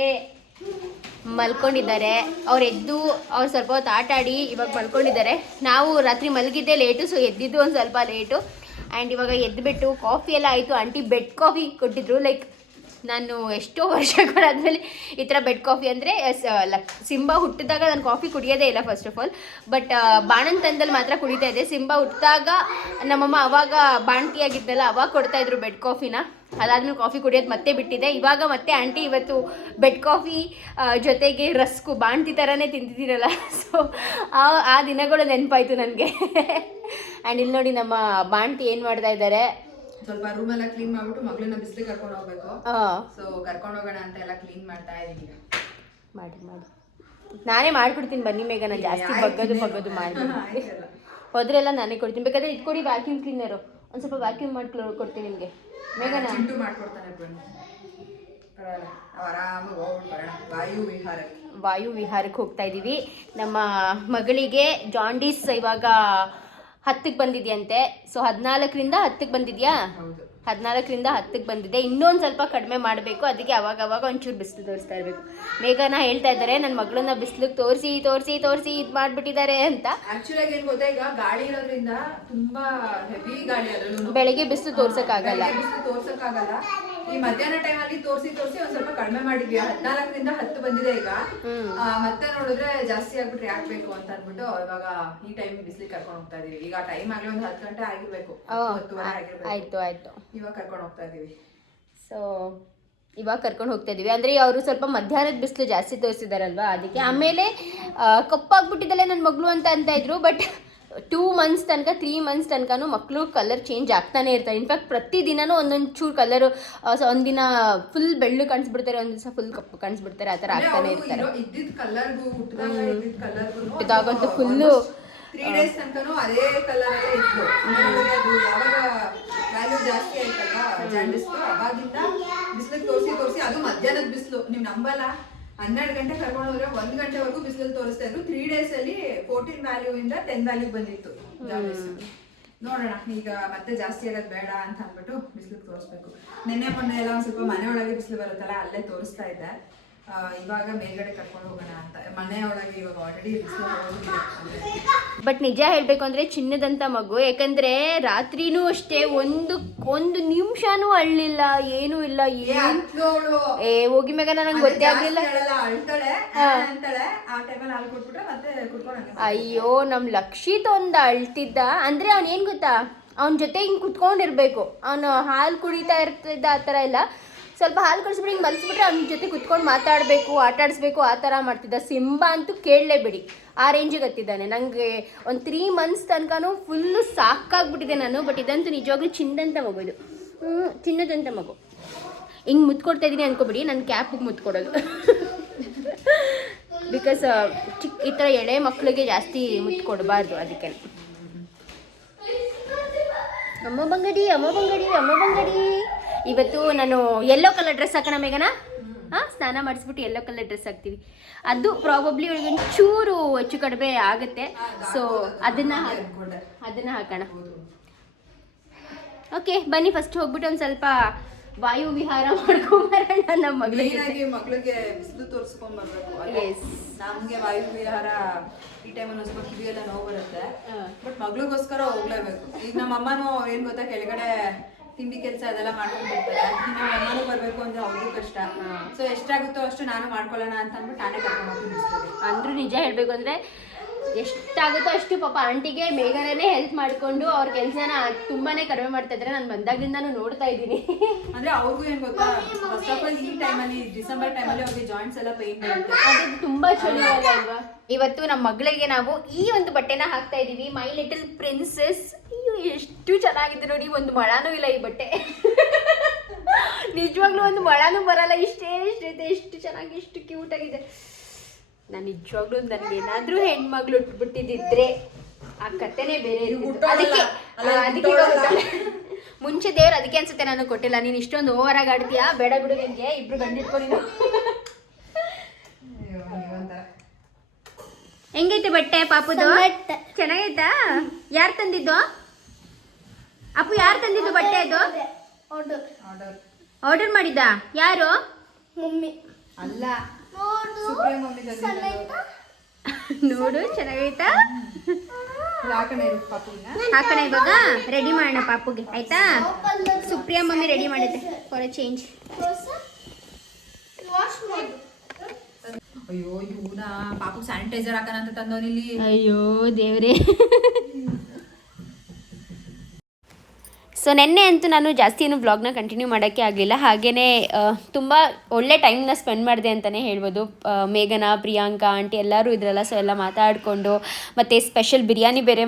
ಮಲ್ಕೊಂಡಿದ್ದಾರೆ. ಅವ್ರು ಎದ್ದು ಅವ್ರು ಸ್ವಲ್ಪ ಹೊತ್ತು ಆಟ ಆಡಿ ಇವಾಗ ಮಲ್ಕೊಂಡಿದ್ದಾರೆ. ನಾವು ರಾತ್ರಿ ಮಲಗಿದ್ದೆ ಲೇಟು, ಸೊ ಎದ್ದಿದ್ದು ಒಂದು ಸ್ವಲ್ಪ ಲೇಟು. ಆ್ಯಂಡ್ ಇವಾಗ ಎದ್ದುಬಿಟ್ಟು ಕಾಫಿ ಎಲ್ಲ ಆಯಿತು. ಆಂಟಿ ಬೆಡ್ ಕಾಫಿ ಕೊಟ್ಟಿದ್ರು. ಲೈಕ್ ನಾನು ಎಷ್ಟೋ ವರ್ಷಗಳಾದಮೇಲೆ ಈ ಥರ ಬೆಡ್ ಕಾಫಿ ಅಂದರೆ ಸಿಂಬಾ ಹುಟ್ಟಿದಾಗ ನಾನು ಕಾಫಿ ಕುಡಿಯೋದೇ ಇಲ್ಲ ಫಸ್ಟ್ ಆಫ್ ಆಲ್. ಬಟ್ ಬಾಣಂತನದಲ್ಲಿ ಮಾತ್ರ ಕುಡಿತಾ ಇದ್ದೆ. ಸಿಂಬಾ ಹುಟ್ಟಿದಾಗ ನಮ್ಮಮ್ಮ ಅವಾಗ ಬಾಣ್ತಿಯಾಗಿದ್ದಲ್ಲ ಅವಾಗ ಕೊಡ್ತಾಯಿದ್ರು ಬೆಡ್ ಕಾಫಿನ. ಅದಾದ್ಮೇಲೆ ಕಾಫಿ ಕುಡಿಯೋದು ಮತ್ತೆ ಬಿಟ್ಟಿದೆ. ಇವಾಗ ಮತ್ತೆ ಆಂಟಿ ಇವತ್ತು ಬೆಡ್ ಕಾಫಿ ಜೊತೆಗೆ ರಸ್ಕು ಬಾಣ್ತಿ ಥರನೇ ತಿಂತಿದ್ದೀರಲ್ಲ, ಸೊ ಆ ದಿನಗಳು ನೆನಪಾಯಿತು ನನಗೆ. ಆ್ಯಂಡ್ ಇಲ್ಲಿ ನೋಡಿ ನಮ್ಮ ಬಾಣ್ತಿ ಏನು ಮಾಡ್ತಾ ಇದ್ದಾರೆ. ಸ್ವಲ್ಪ ರೂಮ್ ಎಲ್ಲ ಕ್ಲೀನ್ ಮಾಡ್ಬಿಟ್ಟು ಮಗಳನ್ನ ಬಿಸಿಲಿಗೆ ಕರ್ಕೊಂಡು ಹೋಗ್ಬೇಕು. ಸೊ ಕರ್ಕೊಂಡು ಹೋಗೋಣ ಅಂತ ಎಲ್ಲ ಕ್ಲೀನ್ ಮಾಡ್ತಾ ಇದೀನಿ. ಮಾಡಿ ನಾನೇ ಮಾಡ್ಕೊಡ್ತೀನಿ ಬನ್ನಿ ಮೇಘ. ನಾನು ಜಾಸ್ತಿ ಬಗ್ಗದು ಮಾಡ್ತೀನಿ. ಹೋದ್ರೆಲ್ಲ ನಾನೇ ಕೊಡ್ತೀನಿ. ಬೇಕಾದ್ರೆ ಇಟ್ಕೊಡಿ ವ್ಯಾಕ್ಯೂಮ್ ಕ್ಲೀನರು, ಒಂದು ಸ್ವಲ್ಪ ವ್ಯಾಕ್ಯೂಮ್ ಮಾಡಿ ಕೊಡ್ತೀನಿ ನಿಮಗೆ. ಮೇಘನ ಚಿಂಟು ಮಾಡ್ಕೊಡ್ತಾನೆ ಬನ್ನಿ, ಪರವಾಗಿಲ್ಲ. ನಾವು ಆರಾಮಾಗಿ ಹೋಗ್ಬಿಟ್ಟು ವಾಯು ವಿಹಾರಕ್ಕೆ ಹೋಗ್ತಾ ಇದ್ದೀವಿ. ನಮ್ಮ ಮಗಳಿಗೆ ಜಾಂಡೀಸ್ ಇವಾಗ 10ಕ್ಕೆ ಬಂದಿದೆಯಂತೆ. ಸೊ 14ರಿಂದ 10ಕ್ಕೆ ಬಂದಿದೆಯಾ? 14ರಿಂದ 10ಕ್ಕೆ ಬಂದಿದೆ. ಇನ್ನೊಂದು ಸ್ವಲ್ಪ ಕಡಿಮೆ ಮಾಡಬೇಕು. ಅದಕ್ಕೆ ಅವಾಗ ಒಂಚೂರು ಬಿಸಿಲು ತೋರಿಸ್ತಾ ಇರಬೇಕು. ಮೇಘನ ಹೇಳ್ತಾ ಇದ್ದಾರೆ ನನ್ನ ಮಗಳನ್ನ ಬಿಸಿಲಿಗೆ ತೋರಿಸಿ ಇದು ಮಾಡಿಬಿಟ್ಟಿದ್ದಾರೆ ಅಂತ. ಆಕ್ಚುಲಾಗಿ ಏನು ಗೊತ್ತಾ, ಈಗ ಗಾಳಿ ಇರೋದ್ರಿಂದ ತುಂಬಾ ಹೆವಿ ಗಾಳಿ, ಅದ್ರಲ್ಲೂ ಬೆಳಗ್ಗೆ ಬಿಸಿಲು ತೋರ್ಸಕ್ಕಾಗಲ್ಲ. ಈ ಮಧ್ಯಾಹ್ನ ಟೈಮಲ್ಲಿ ತೋರಿಸಿ ಒಂದ್ ಸ್ವಲ್ಪ ಕಡಿಮೆ ಮಾಡಿದ್ವಿ. 14ರಿಂದ 10 ಬಂದಿದೆ ಈಗ. ಮತ್ತೆ ನೋಡಿದ್ರೆ ಜಾಸ್ತಿ ಆಗ್ಬಿಟ್ರೆ ಯಾಕ್ಬೇಕು ಅಂತ ಅಂದ್ಬಿಟ್ಟು ಇವಾಗ ಈ ಟೈಮ್ ಬಿಸಿಲಿಗೆ ಕರ್ಕೊಂಡು ಹೋಗ್ತಾ ಇದೀವಿ. ಈಗ ಟೈಮ್ ಆಗಲಿ ಒಂದು 10 ಗಂಟೆ ಆಗಿರ್ಬೇಕು, 10:30 ಆಗಿರ್ಬೇಕು. ಆಯ್ತು ಇವಾಗ ಕರ್ಕೊಂಡು ಹೋಗ್ತಾ ಇದೀವಿ. ಸೊ ಇವಾಗ ಕರ್ಕೊಂಡು ಹೋಗ್ತಾ ಇದೀವಿ. ಅಂದರೆ ಅವರು ಸ್ವಲ್ಪ ಮಧ್ಯಾಹ್ನದ ಬಿಸಿಲು ಜಾಸ್ತಿ ತೋರಿಸಿದಾರಲ್ವಾ, ಅದಕ್ಕೆ. ಆಮೇಲೆ ಕಪ್ಪಾಗ್ಬಿಟ್ಟಿದ್ದಲ್ಲ ನನ್ನ ಮಗಳು ಅಂತ ಇದ್ರು. ಬಟ್ 2 ಮಂತ್ಸ್ ತನಕ 3 ಮಂತ್ಸ್ ತನಕನೂ ಮಕ್ಕಳು ಕಲರ್ ಚೇಂಜ್ ಆಗ್ತಾನೆ ಇರ್ತಾರೆ. ಇನ್ಫ್ಯಾಕ್ಟ್ ಪ್ರತಿದಿನನೂ ಒಂದೊಂದು ಚೂರು ಕಲರು, ಒಂದಿನ ಫುಲ್ ಬೆಳ್ಳು ಕಾಣಿಸ್ಬಿಡ್ತಾರೆ, ಒಂದು ದಿವಸ ಫುಲ್ ಕಪ್ಪು ಕಾಣಿಸ್ಬಿಡ್ತಾರೆ. ಆ ಥರ ಆಗ್ತಾನೆ ಇರ್ತಾರೆ. ಹುಟ್ಟಿದಾಗಂತೂ ಫುಲ್ಲು 3 days ತನಕನೂ ಅದೇ ಕಲರ್ ಇತ್ತು. ಅದು ಯಾವಾಗ ವ್ಯಾಲ್ಯೂ ಜಾಸ್ತಿ ಆಯ್ತಲ್ಲ ಜಾಂಡಿಸ್, ಅವಾಗಿಂದ ಬಿಸಿಲಿಗೆ ತೋರಿಸಿ ಅದು ಮಧ್ಯಾಹ್ನದ ಬಿಸಿಲು. ನೀವು ನಂಬಲ್ಲ, 12 ಗಂಟೆ ಕರ್ಕೊಂಡು ಹೋದ್ರೆ 1 ಗಂಟೆವರೆಗೂ ಬಿಸಿಲಲ್ಲಿ ತೋರಿಸ್ತಾ ಇದ್ರು. 3 days ಅಲ್ಲಿ 14 ವ್ಯಾಲ್ಯೂ ಇಂದ 10 ವ್ಯಾಲ್ಯೂ ಬಂದಿತ್ತು ಜಾಂಡಿಸ್. ನೋಡೋಣ, ಈಗ ಮತ್ತೆ ಜಾಸ್ತಿ ಆಗೋದು ಬೇಡ ಅಂತ ಅಂದ್ಬಿಟ್ಟು ಬಿಸಿಲಿಗೆ ತೋರಿಸ್ಬೇಕು. ಮೊನ್ನೆ ಎಲ್ಲ ಒಂದ್ ಸ್ವಲ್ಪ ಮನೆ ಒಳಗೆ ಬಿಸಿಲು ಬರುತ್ತಲ್ಲ, ಅಲ್ಲೇ ತೋರಿಸ್ತಾ ಇದ್ದೆ. ಇವಾಗ ಮೇಲ್ಗಡೆ ಕರ್ಕೊಂಡು ಹೋಗೋಣ ಅಂತ. ಮನೆ ಒಳಗೆ ಇವಾಗ ಆಲ್ರೆಡಿ ಬಿಸಿಲು ಹೋಗಿದೆ. ಬಟ್ ನಿಜ ಹೇಳಬೇಕು ಅಂದರೆ ಚಿನ್ನದಂಥ ಮಗು. ಯಾಕಂದರೆ ರಾತ್ರಿನೂ ಅಷ್ಟೇ ಒಂದು ನಿಮಿಷನೂ ಅಳ್ಳಿಲ್ಲ, ಏನೂ ಇಲ್ಲ. ಹೋಗಿ ಮೇಗ ನನಗೆ ಗೊತ್ತೇ ಆಗಲಿಲ್ಲ. ಅಯ್ಯೋ ನಮ್ಮ ಲಕ್ಷಿತ್ ಒಂದು ಅಳ್ತಿದ್ದ. ಅಂದರೆ ಅವ್ನು ಏನು ಗೊತ್ತಾ, ಅವನ ಜೊತೆ ಹಿಂಗೆ ಕುತ್ಕೊಂಡಿರ್ಬೇಕು. ಅವನು ಹಾಲು ಕುಡಿತಾ ಇರ್ತಿದ್ದ, ಆ ಥರ ಇಲ್ಲ. ಸ್ವಲ್ಪ ಹಾಲು ಕುಡಿಸ್ಬಿಟ್ಟು ಹಿಂಗೆ ಮಲಸ್ಬಿಟ್ರೆ ಅವ್ನ ಜೊತೆ ಕುತ್ಕೊಂಡು ಮಾತಾಡಬೇಕು, ಆಟ ಆಡಿಸ್ಬೇಕು, ಆ ಥರ ಮಾಡ್ತಿದ್ದ. ಸಿಂಬಾ ಅಂತೂ ಕೇಳಲೇಬೇಡಿ, ಆ ರೇಂಜಿಗೆ ಹತ್ತಿದ್ದಾನೆ. ನನಗೆ ಒಂದು 3 ಮಂತ್ಸ್ ತನಕನೂ ಫುಲ್ಲು ಸಾಕಾಗ್ಬಿಟ್ಟಿದೆ ನಾನು. ಬಟ್ ಇದಂತೂ ನಿಜವಾಗ್ಲೂ ಚಿನ್ನದಂಥ ಮಗು, ಇದು ಚಿನ್ನದಂಥ ಮಗು. ಹಿಂಗೆ ಮುತ್ಕೊಡ್ತಾ ಇದ್ದೀನಿ ಅನ್ಕೋಬಿಡಿ, ನನ್ನ ಕ್ಯಾಪಿಗೆ ಮುತ್ಕೊಡೋದು. ಬಿಕಾಸ್ ಈ ಥರ ಎಳೆ ಮಕ್ಕಳಿಗೆ ಜಾಸ್ತಿ ಮುತ್ಕೊಡಬಾರ್ದು, ಅದಕ್ಕೆ. ಅಮ್ಮ ಬಂಗಡಿ. ಇವತ್ತು ನಾನು ಯೆಲ್ಲೋ ಕಲರ್ ಡ್ರೆಸ್ ಹಾಕೋಣ ಮೇಘನಾ. ಸ್ನಾನ ಮಾಡಿಸ್ಬಿಟ್ಟು ಯೆಲ್ಲೋ ಕಲರ್ ಡ್ರೆಸ್ ಹಾಕ್ತೀವಿ. ಅದು ಪ್ರಾಬಬ್ಲಿ ಅವಳಿಗೆ ಒಂಚೂರು ಹೆಚ್ಚು ಕಡಿಮೆ ಆಗುತ್ತೆ. ಸೊ ಅದನ್ನ ಹಾಕೋಣ. ಓಕೆ ಬನ್ನಿ, ಫಸ್ಟ್ ಹೋಗ್ಬಿಟ್ಟು ಒಂದು ಸ್ವಲ್ಪ ವಾಯು ವಿಹಾರ ಮಾಡ್ಕೊಂಬರೋಣ ನಮ್ಮ ಮಗಳಿಗೆ ಬಿಸಿಲು ತೋರಿಸ್ಕೊಂಡ್ ಬರ್ಬೇಕು. ನಮ್ಗೆ ವಾಯು ವಿಹಾರ ಈ ಟೈಮಲ್ಲಿ ಒಂದು ಸ್ವಲ್ಪ ಕಿವಿಯೆಲ್ಲ ನೋವು ಬರುತ್ತೆ. ಬಟ್ ಮಗಳಿಗೋಸ್ಕರ ಹೋಗ್ಲೇಬೇಕು. ಈಗ ನಮ್ಮ ಅಮ್ಮನೂ ಏನ್ ಗೊತ್ತಾ, ಕೆಳಗಡೆ ತಿಂಡಿ ಕೆಲಸ ಅದೆಲ್ಲ ಮಾಡ್ಕೊಂಡು ಬರ್ತಾರೆ. ನಮ್ಮ ಅಮ್ಮನೂ ಬರ್ಬೇಕು ಅಂದ್ರೆ ಅವ್ರಿಗೂ ಕಷ್ಟ. ಸೊ ಎಷ್ಟಾಗುತ್ತೋ ಅಷ್ಟು ನಾನು ಮಾಡ್ಕೊಳ್ಳೋಣ ಅಂತ ಅಂದ್ಬಿಟ್ಟು ನಾನೇ ಕರ್ಕೊಂಡು ಹೋಗ್ತೀನಿ. ಅಂದ್ರೂ ನಿಜ ಹೇಳ್ಬೇಕು ಅಂದ್ರೆ ಎಷ್ಟಾಗುತ್ತೋ ಅಷ್ಟು ಪಾಪ ಆಂಟಿಗೆ ಮೇಘನೇ ಹೆಲ್ಪ್ ಮಾಡಿಕೊಂಡು ಅವ್ರ ಕೆಲಸನ ತುಂಬಾನೇ ಕಡಿಮೆ ಮಾಡ್ತಾ ಇದ್ದಾರೆ. ನಾನು ಬಂದಾಗಿಂದಾನು ನೋಡ್ತಾ ಇದ್ದೀನಿ. ಅಂದ್ರೆ ಅವ್ರಿಗೂ ಏನ್ ಗೊತ್ತಾ, ಫಸ್ಟ್ ಆಫ್ ಆಲ್ ಈ ಟೈಮಲ್ಲಿ, ಡಿಸೆಂಬರ್ ಟೈಮಲ್ಲಿ ಅವ್ರಿಗೆ ಜಾಯಿಂಟ್ಸ್ ಎಲ್ಲ ಪೇನ್ ಬರುತ್ತೆ. ಅದು ತುಂಬಾ ಚಳಿ ಅಲ್ವಾ. ಇವತ್ತು ನಮ್ಮ ಮಗಳಿಗೆ ನಾವು ಈ ಒಂದು ಬಟ್ಟೆನ ಹಾಕ್ತಾ ಇದೀವಿ, ಮೈ ಲಿಟಲ್ ಪ್ರಿನ್ಸೆಸ್. ಅಯ್ಯೋ ಎಷ್ಟು ಚೆನ್ನಾಗಿದೆ ನೋಡಿ, ಒಂದು ಮಳನೂ ಇಲ್ಲ ಈ ಬಟ್ಟೆ. ನಿಜವಾಗ್ಲೂ ಒಂದು ಮಳನೂ ಬರಲ್ಲ, ಇಷ್ಟೇ ಇದೆ. ಎಷ್ಟು ಚೆನ್ನಾಗಿ, ಎಷ್ಟು ಕ್ಯೂಟ್ ಆಗಿದೆ. ನಾನು ನಿಜವಾಗ್ಲೂ ನನಗೇನಾದ್ರೂ ಹೆಣ್ಮಗ್ಳು ಉಟ್ಬಿಟ್ಟಿದ್ರೆ ಆ ಕತೆನೇ ಬೇರೆ ಇರ್ತಿತ್ತು. ಅದಕ್ಕೆ ಮುಂಚೆ ದೇವ್ರು ಅದಕ್ಕೆ ಅನ್ಸುತ್ತೆ ನಾನು ಕೊಟ್ಟಿಲ್ಲ. ನೀನು ಇಷ್ಟೊಂದು ಓವರ್ ಆಗಿ ಆಡ್ತೀಯಾ, ಬೇಡ ಬಿಡು, ನಿನ್ಗೆ ಇಬ್ರು ಗಂಡಿಟ್ಕೊಂಡು. ಹೆಂಗೈತೆ ಬಟ್ಟೆ ಪಾಪುದು? ಚೆನ್ನಾಗೈತಾ? ಯಾರು ತಂದಿದ್ದು ಅಪ್ಪು? ಯಾರು ತಂದಿದ್ದು ಬಟ್ಟೆ? ಅದು ಆರ್ಡರ್ ಮಾಡಿದ್ದ? ಯಾರು? ಮಮ್ಮಿ ಅಲ್ಲ, ಸುಪ್ರಿಯಾ ಮಮ್ಮಿ ನೋಡು ಚೆನ್ನಾಗೈತಾ? ಹಾಕೋಣ ಇರು ಪಾಪುನ. ಹಾಕೋಣ ಇವಾಗ. ರೆಡಿ ಮಾಡೋಣ ಪಾಪುಗೆ, ಆಯ್ತಾ? ಸುಪ್ರಿಯಾ ಮಮ್ಮಿ ರೆಡಿ ಮಾಡಿದ್ದೆ ಫಾರ್ ಅ ಚೇಂಜ್. ಅಯ್ಯೋ ಇವನ ಪಾಪು ಸ್ಯಾನಿಟೈಸರ್ ಹಾಕೋಣ ಅಂತ ತಂದವನಿಲ್ಲಿ. ಅಯ್ಯೋ ದೇವ್ರೇ. ಸೊ ನೆನ್ನೆ ಅಂತೂ ನಾನು ಜಾಸ್ತಿ ಏನು ವ್ಲಾಗ್ನ ಕಂಟಿನ್ಯೂ ಮಾಡೋಕ್ಕೆ ಆಗಲಿಲ್ಲ. ಹಾಗೆಯೇ ತುಂಬ ಒಳ್ಳೆ ಟೈಮ್ನ ಸ್ಪೆಂಡ್ ಮಾಡಿದೆ ಅಂತಲೇ ಹೇಳ್ಬೋದು. ಮೇಘನಾ, ಪ್ರಿಯಾಂಕಾ ಆಂಟಿ ಎಲ್ಲರೂ ಇದ್ರಲ್ಲ. ಸೊ ಎಲ್ಲ ಮಾತಾಡಿಕೊಂಡು ಮತ್ತು ಸ್ಪೆಷಲ್ ಬಿರಿಯಾನಿ ಬೇರೆ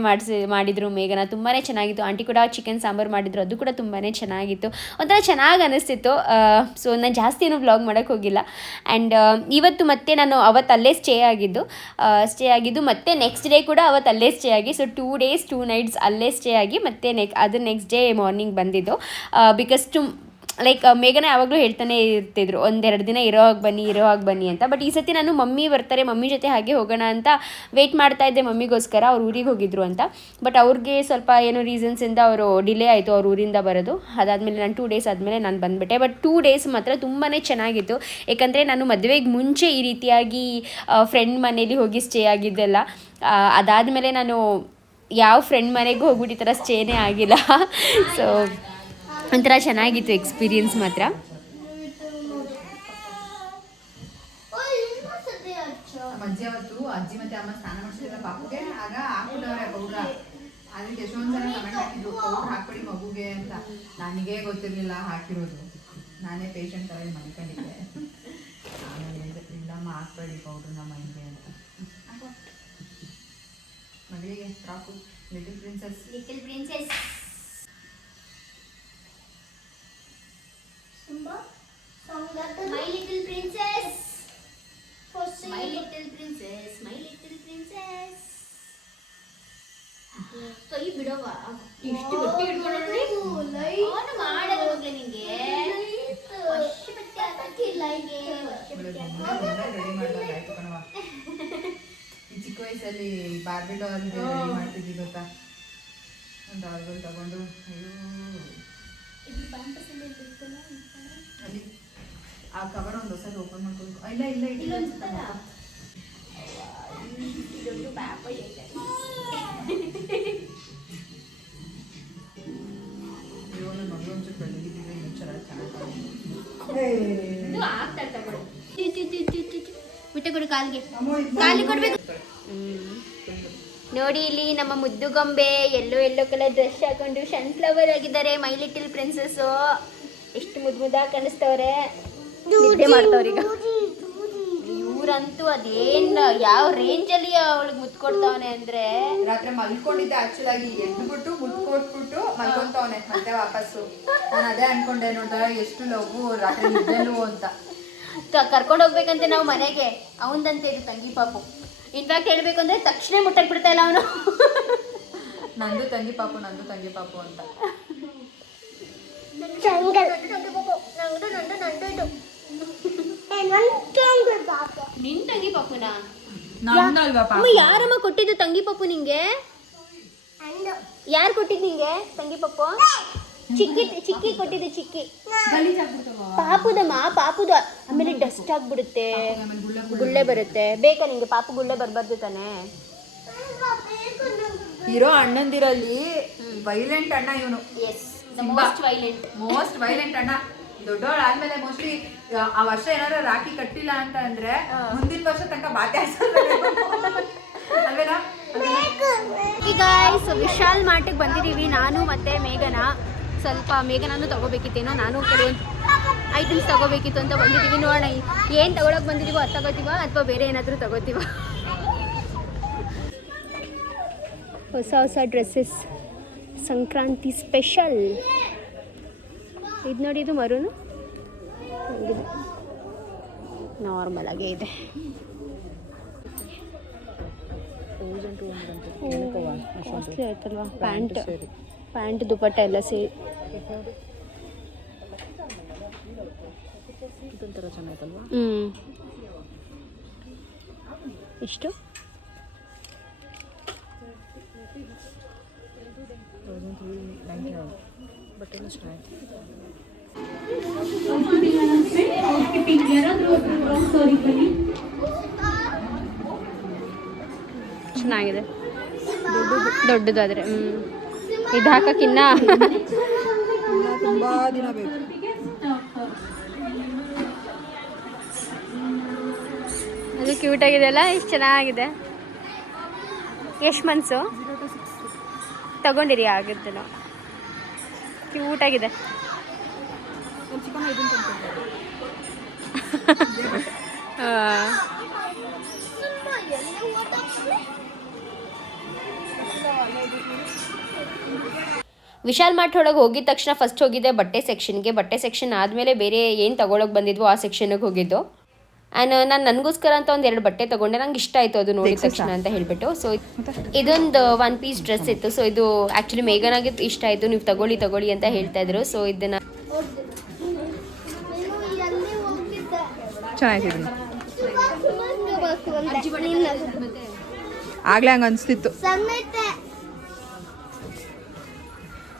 ಮಾಡಿದರು ಮೇಘನಾ. ತುಂಬಾ ಚೆನ್ನಾಗಿತ್ತು. ಆಂಟಿ ಕೂಡ ಚಿಕನ್ ಸಾಂಬಾರು ಮಾಡಿದರು, ಅದು ಕೂಡ ತುಂಬಾ ಚೆನ್ನಾಗಿತ್ತು. ಒಂಥರ ಚೆನ್ನಾಗಿ ಅನ್ನಿಸ್ತಿತ್ತು. ಸೊ ನಾನು ಜಾಸ್ತಿ ಏನು ವ್ಲಾಗ್ ಮಾಡೋಕ್ಕೆ ಹೋಗಿಲ್ಲ. ಆ್ಯಂಡ್ ಇವತ್ತು ಮತ್ತೆ ನಾನು ಅವತ್ತು ಅಲ್ಲೇ ಸ್ಟೇ ಆಗಿದ್ದು ಮತ್ತು ನೆಕ್ಸ್ಟ್ ಡೇ ಕೂಡ ಅವತ್ತು ಅಲ್ಲೇ ಸ್ಟೇ ಆಗಿ. ಸೊ 2 days 2 nights ಅಲ್ಲೇ ಸ್ಟೇ ಆಗಿ ಮತ್ತು ನೆಕ್ಸ್ಟ್ ಡೇ ಮಾರ್ನಿಂಗ್ ಬಂದಿದ್ದು. ಬಿಕಾಸ್ ಲೈಕ್ ಮೇಘನ ಯಾವಾಗಲೂ ಹೇಳ್ತಾನೆ ಇರ್ತಿದ್ರು, 1-2 ದಿನ ಇರೋ ಹಾಗೆ ಬನ್ನಿ ಅಂತ. ಬಟ್ ಈ ಸತಿ ನಾನು ಮಮ್ಮಿ ಬರ್ತಾರೆ, ಮಮ್ಮಿ ಜೊತೆ ಹಾಗೆ ಹೋಗೋಣ ಅಂತ ವೆಯ್ಟ್ ಮಾಡ್ತಾ ಇದ್ದೆ ಮಮ್ಮಿಗೋಸ್ಕರ. ಅವ್ರು ಊರಿಗೆ ಹೋಗಿದ್ರು ಅಂತ. ಬಟ್ ಅವ್ರಿಗೆ ಸ್ವಲ್ಪ ಏನೋ ರೀಸನ್ಸಿಂದ ಅವರು ಡಿಲೇ ಆಯಿತು ಅವ್ರ ಊರಿಂದ ಬರೋದು. ಅದಾದಮೇಲೆ ನಾನು 2 days ಆದಮೇಲೆ ನಾನು ಬಂದುಬಿಟ್ಟೆ. ಬಟ್ 2 days ಮಾತ್ರ ತುಂಬಾ ಚೆನ್ನಾಗಿತ್ತು. ಏಕೆಂದರೆ ನಾನು ಮದುವೆಗೆ ಮುಂಚೆ ಈ ರೀತಿಯಾಗಿ ಫ್ರೆಂಡ್ ಮನೇಲಿ ಹೋಗಿ ಸ್ಟೇ ಆಗಿದ್ದೆಲ್ಲ. ಅದಾದಮೇಲೆ ನಾನು ಯಾವ ಫ್ರೆಂಡ್ ಮನೆಗೂ ಹೋಗ್ಬಿಟ್ಟು ಈ ಥರ ಸ್ಟೇನೇ ಆಗಿಲ್ಲ. ಸೊ ಒಂಥರ ಚೆನ್ನಾಗಿತ್ತು ಎಕ್ಸ್ಪೀರಿಯನ್ಸ್ ಮಾತ್ರ. ಅಜ್ಜಿ ಅವತ್ತು ಅಜ್ಜಿ ಮತ್ತೆ ಅಮ್ಮ ಸ್ನಾನ ಮಾಡಿಸಿಲ್ಲ ಪಾಪುಗೆ. ಆಗ ಹಾಕ್ಬಿಟ್ಟವ್ರೆ ಪೌಡ್ರ. ಅದಕ್ಕೆ ಎಷ್ಟೊಂದು ಜನ ಕಮೆಂಟ್ ಹಾಕಿದ್ರು ಪೌಡ್ರ್ ಹಾಕ್ಬಿಡಿ ಮಗುಗೆ ಅಂತ. ನನಗೇ ಗೊತ್ತಿರಲಿಲ್ಲ ಹಾಕಿರೋದು. ನಾನೇ ಪೇಷಂಟ್ ಥರ ಮಲ್ಕೊಂಡಿದ್ದೆ. ಆಮೇಲೆ ಇಲ್ಲಮ್ಮ ಹಾಕ್ಬೇಡಿ ಪೌಡ್ರನ್ನ ಮೈಗೆ ಅಂತ. ಮಗಳಿಗೆ frock little princess. My little princess. My little princess. My little princess. ಕೈ ಬಿಡವಾ? ಇಷ್ಟು ಗಟ್ಟಿ ಹಿಡ್ಕೊಂಡ್ರೆ ಅವನು ಮಾಡಲ್ಲ ಮಗ್ಲೆ ನಿಂಗೆ. ವರ್ಷ ಬಟ್ಟೆ ಹಾಕಿಲ್ಲ ಹೀಗೆ. ರೆಡಿ ಮಾಡ್ದಂಗೆ ಆಯ್ತು ಕಣವ. ಈ ಚಿಕ್ಕ ವಯಸ್ಸಲ್ಲಿ ಬಾರ್ಬಿ ಡಾಲ್ ರೆಡಿ ಮಾಡ್ತಿದ್ವಿ ಗೊತ್ತಾ? ಒಂದು ಡಾಲ್ಗಳು ತಗೊಂಡು ಅಯ್ಯೋ ಅಲ್ಲಿ ಆ ಕವರ್ ಒಂದು ಹೊಸದು ಓಪನ್ ಮಾಡ್ಕೊಂಡು ಇಲ್ಲ ಇಲ್ಲೊಂದ್ಸಲ ಅಯ್ಯೋ ನನ್ನ ಮಗಳು ಒಂಚೂರು ಬೆಳಗಿದ್ದೀವಿ ಇನ್ನೂ ಚೆನ್ನಾಗಿ ಬಿಟ್ಟೆ ಕೊಡು ಕಾಲಿಗೆ ಕೊಡ್ಬೇಕು. ನೋಡಿ ಇಲ್ಲಿ ನಮ್ಮ ಮುದ್ದು ಗೊಂಬೆ ಎಲ್ಲೋ ಕಲರ್ ಡ್ರೆಸ್ ಹಾಕೊಂಡು ಸನ್ಫ್ಲವರ್ ಆಗಿದ್ದಾರೆ. ಮೈ ಲಿಟಲ್ ಪ್ರಿನ್ಸಸ್ಸು ಎಷ್ಟು ಮುದ್ದಾಗಿ ಕಾಣಿಸ್ತವ್ರೆ. ನಿದ್ದೆ ಮಾಡ್ತವ್ರೀಗ ಇವ್ರಂತೂ ಅದೇನು ಯಾವ ರೇಂಜಲ್ಲಿ ಅವಳಿಗೆ ಮುದ್ದು ಕೊಡ್ತಾವನೆ ಅಂದರೆ. ರಾತ್ರಿ ಮಲ್ಕೊಂಡಿದ್ದೆ ಆಕ್ಚುಲ್ ಆಗಿ. ಎದ್ಬಿಟ್ಟು ಮುದ್ದು ಕೊಟ್ಬಿಟ್ಟು ಮಲ್ಕೊಂತವನೆ ಮತ್ತೆ ವಾಪಸ್ಸು. ನಾನು ಅದೇ ಅನ್ಕೊಂಡೆ ನೋಡ್ದ ಎಷ್ಟು ಲವ್ ರಾತ್ರಿ ನಿದ್ದೆಲು ಅಂತ. ಕರ್ಕೊಂಡು ಹೋಗ್ಬೇಕಂತೆ ನಾವು ಮನೆಗೆ. ಅವನದಂತೆ ಇದು ತಂಗಿ ಪಾಪು. ಇನ್ಫ್ಯಾಕ್ಟ್ ಹೇಳ್ಬೇಕು ಅಂದರೆ ತಕ್ಷಣ ಮುಟ್ಟಕ್ಕೆ ಬಿಡ್ತಾ ಇಲ್ಲ ಅವನು. ನಂದು ತಂಗಿ ಪಾಪು ಅಂತ. ನಿನ್ ತಂಗಿ ಪಾಪುನಾ? ನಂದಲ್ವಾ ಯಾರಮ್ಮ ಕೊಟ್ಟಿದ್ದು ತಂಗಿ ಪಾಪು ನಿಂಗೆ? ಯಾರು ಕೊಟ್ಟಿದ್ದು ನಿಂಗೆ ತಂಗಿ ಪಾಪು? ಚಿಕ್ಕಿ ಕೊಟ್ಟಿದ್ದು. ಚಿಕ್ಕಿ ಪಾಪುದ ಆಮೇಲೆ ಡಸ್ಟ್ ಆಗ್ಬಿಡುತ್ತೆ, ಗುಳ್ಳೆ ಬರುತ್ತೆ. ಬೇಕಾ ನಿಂಗೆ? ಪಾಪು ಗುಳ್ಳೆ ಬರಬಾರ್ದು ತಾನೆ. ಇರೋ ಅಣ್ಣಂದಿರಲ್ಲಿ ವೈಲೆಂಟ್ ಅಣ್ಣ ಇವನು. ಮೋಸ್ಟ್ ವೈಲೆಂಟ್ ಅಣ್ಣ. ದೊಡ್ಡವಳು ಆದ್ಮೇಲೆ ಮೋಸ್ಟ್ಲಿ ಆ ವರ್ಷ ಏನಾದ್ರು ರಾಖಿ ಕಟ್ಟಿಲ್ಲ ಅಂತ ಅಂದ್ರೆ ಮುಂದಿನ ವರ್ಷ ತನಕ ಬಾತೆ ಅಲ್ವೇನಾ? ಈಗ ವಿಶಾಲ್ ಮಾರ್ಟಿಗೆ ಬಂದಿದ್ದೀವಿ ನಾನು ಮತ್ತೆ ಮೇಘನಾ. ಸ್ವಲ್ಪ ಮೇಘನಾನು ತಗೋಬೇಕಿತ್ತೇನೋ, ನಾನು ಕೆಲವೊಂದು ಐಟಮ್ಸ್ ತಗೋಬೇಕಿತ್ತು ಅಂತ ಬಂದಿದ್ದೀವಿ. ನೋಡೋಣ ಏನು ತಗೊಳಕ್ಕೆ ಬಂದಿದ್ದೀವೋ ಅದು ತಗೋತೀವ ಅಥವಾ ಬೇರೆ ಏನಾದರೂ ತಗೋತೀವ. ಹೊಸ ಡ್ರೆಸ್ಸಸ್ ಸಂಕ್ರಾಂತಿ ಸ್ಪೆಷಲ್. ಇದು ನೋಡಿ, ಇದು ಮರೂನು ನಾರ್ಮಲ್ ಆಗೇ ಇದೆ. ಕಾಸ್ಟ್ಲಿ ಆಯ್ತಲ್ವಾ? ಪ್ಯಾಂಟ್ ದುಪಟ್ಟ ಎಲ್ಲ ಸೇರಿ ಎಷ್ಟು? ಚೆನ್ನಾಗಿದೆ ದೊಡ್ಡದಾದ್ರೆ ಇದು ಹಾಕಕ್ಕಿನ್ನ ತುಂಬಾ ದಿನ ಬೇಕು. ಅದು ಕ್ಯೂಟ್ ಆಗಿದೆ ಅಲ್ಲ, ಎಷ್ಟು ಚೆನ್ನಾಗಿದೆ. ಎಷ್ಟು ಮನ್ಸು ತಗೊಂಡಿರಿ ಆಗಿದ್ದನು, ಕ್ಯೂಟ್ ಆಗಿದೆ. ವಿಶಾಲ್ ಮಾರ್ಟ್ ಒಳಗೆ ಹೋಗಿದ ತಕ್ಷಣ ಫಸ್ಟ್ ಹೋಗಿದ್ದೆ ಬಟ್ಟೆ ಸೆಕ್ಷನ್ಗೆ. ಬಟ್ಟೆ ಸೆಕ್ಷನ್ ಆದಮೇಲೆ ಬೇರೆ ಏನು ತಗೊಳಕ್ಕೆ ಬಂದಿದ್ವೋ ಆ ಸೆಕ್ಷನ್ಗೆ ಹೋಗಿದ್ದು. ಆ್ಯಂಡ್ ನಾನು ನನಗೋಸ್ಕರ ಅಂತ ಒಂದು 2 ಬಟ್ಟೆ ತೊಗೊಂಡೆ. ನಂಗೆ ಇಷ್ಟ ಆಯಿತು ಅದು ನೋಡಿದ ತಕ್ಷಣ ಅಂತ ಹೇಳಿಬಿಟ್ಟು. ಸೊ ಇದೊಂದು 1 ಪೀಸ್ ಡ್ರೆಸ್ ಇತ್ತು. ಸೊ ಇದು ಆ್ಯಕ್ಚುಲಿ ಮೇಘನಾಗೆ ಇಷ್ಟ ಆಯಿತು, ನೀವು ತಗೊಳ್ಳಿ ಅಂತ ಹೇಳ್ತಾ ಇದ್ರು. ಸೊ ಇದನ್ನು ಚೆನ್ನಾಗಿದೆ. ಆಗ್ಲೇ ಹಂಗ ಅನ್ಸ್ತಿತ್ತು.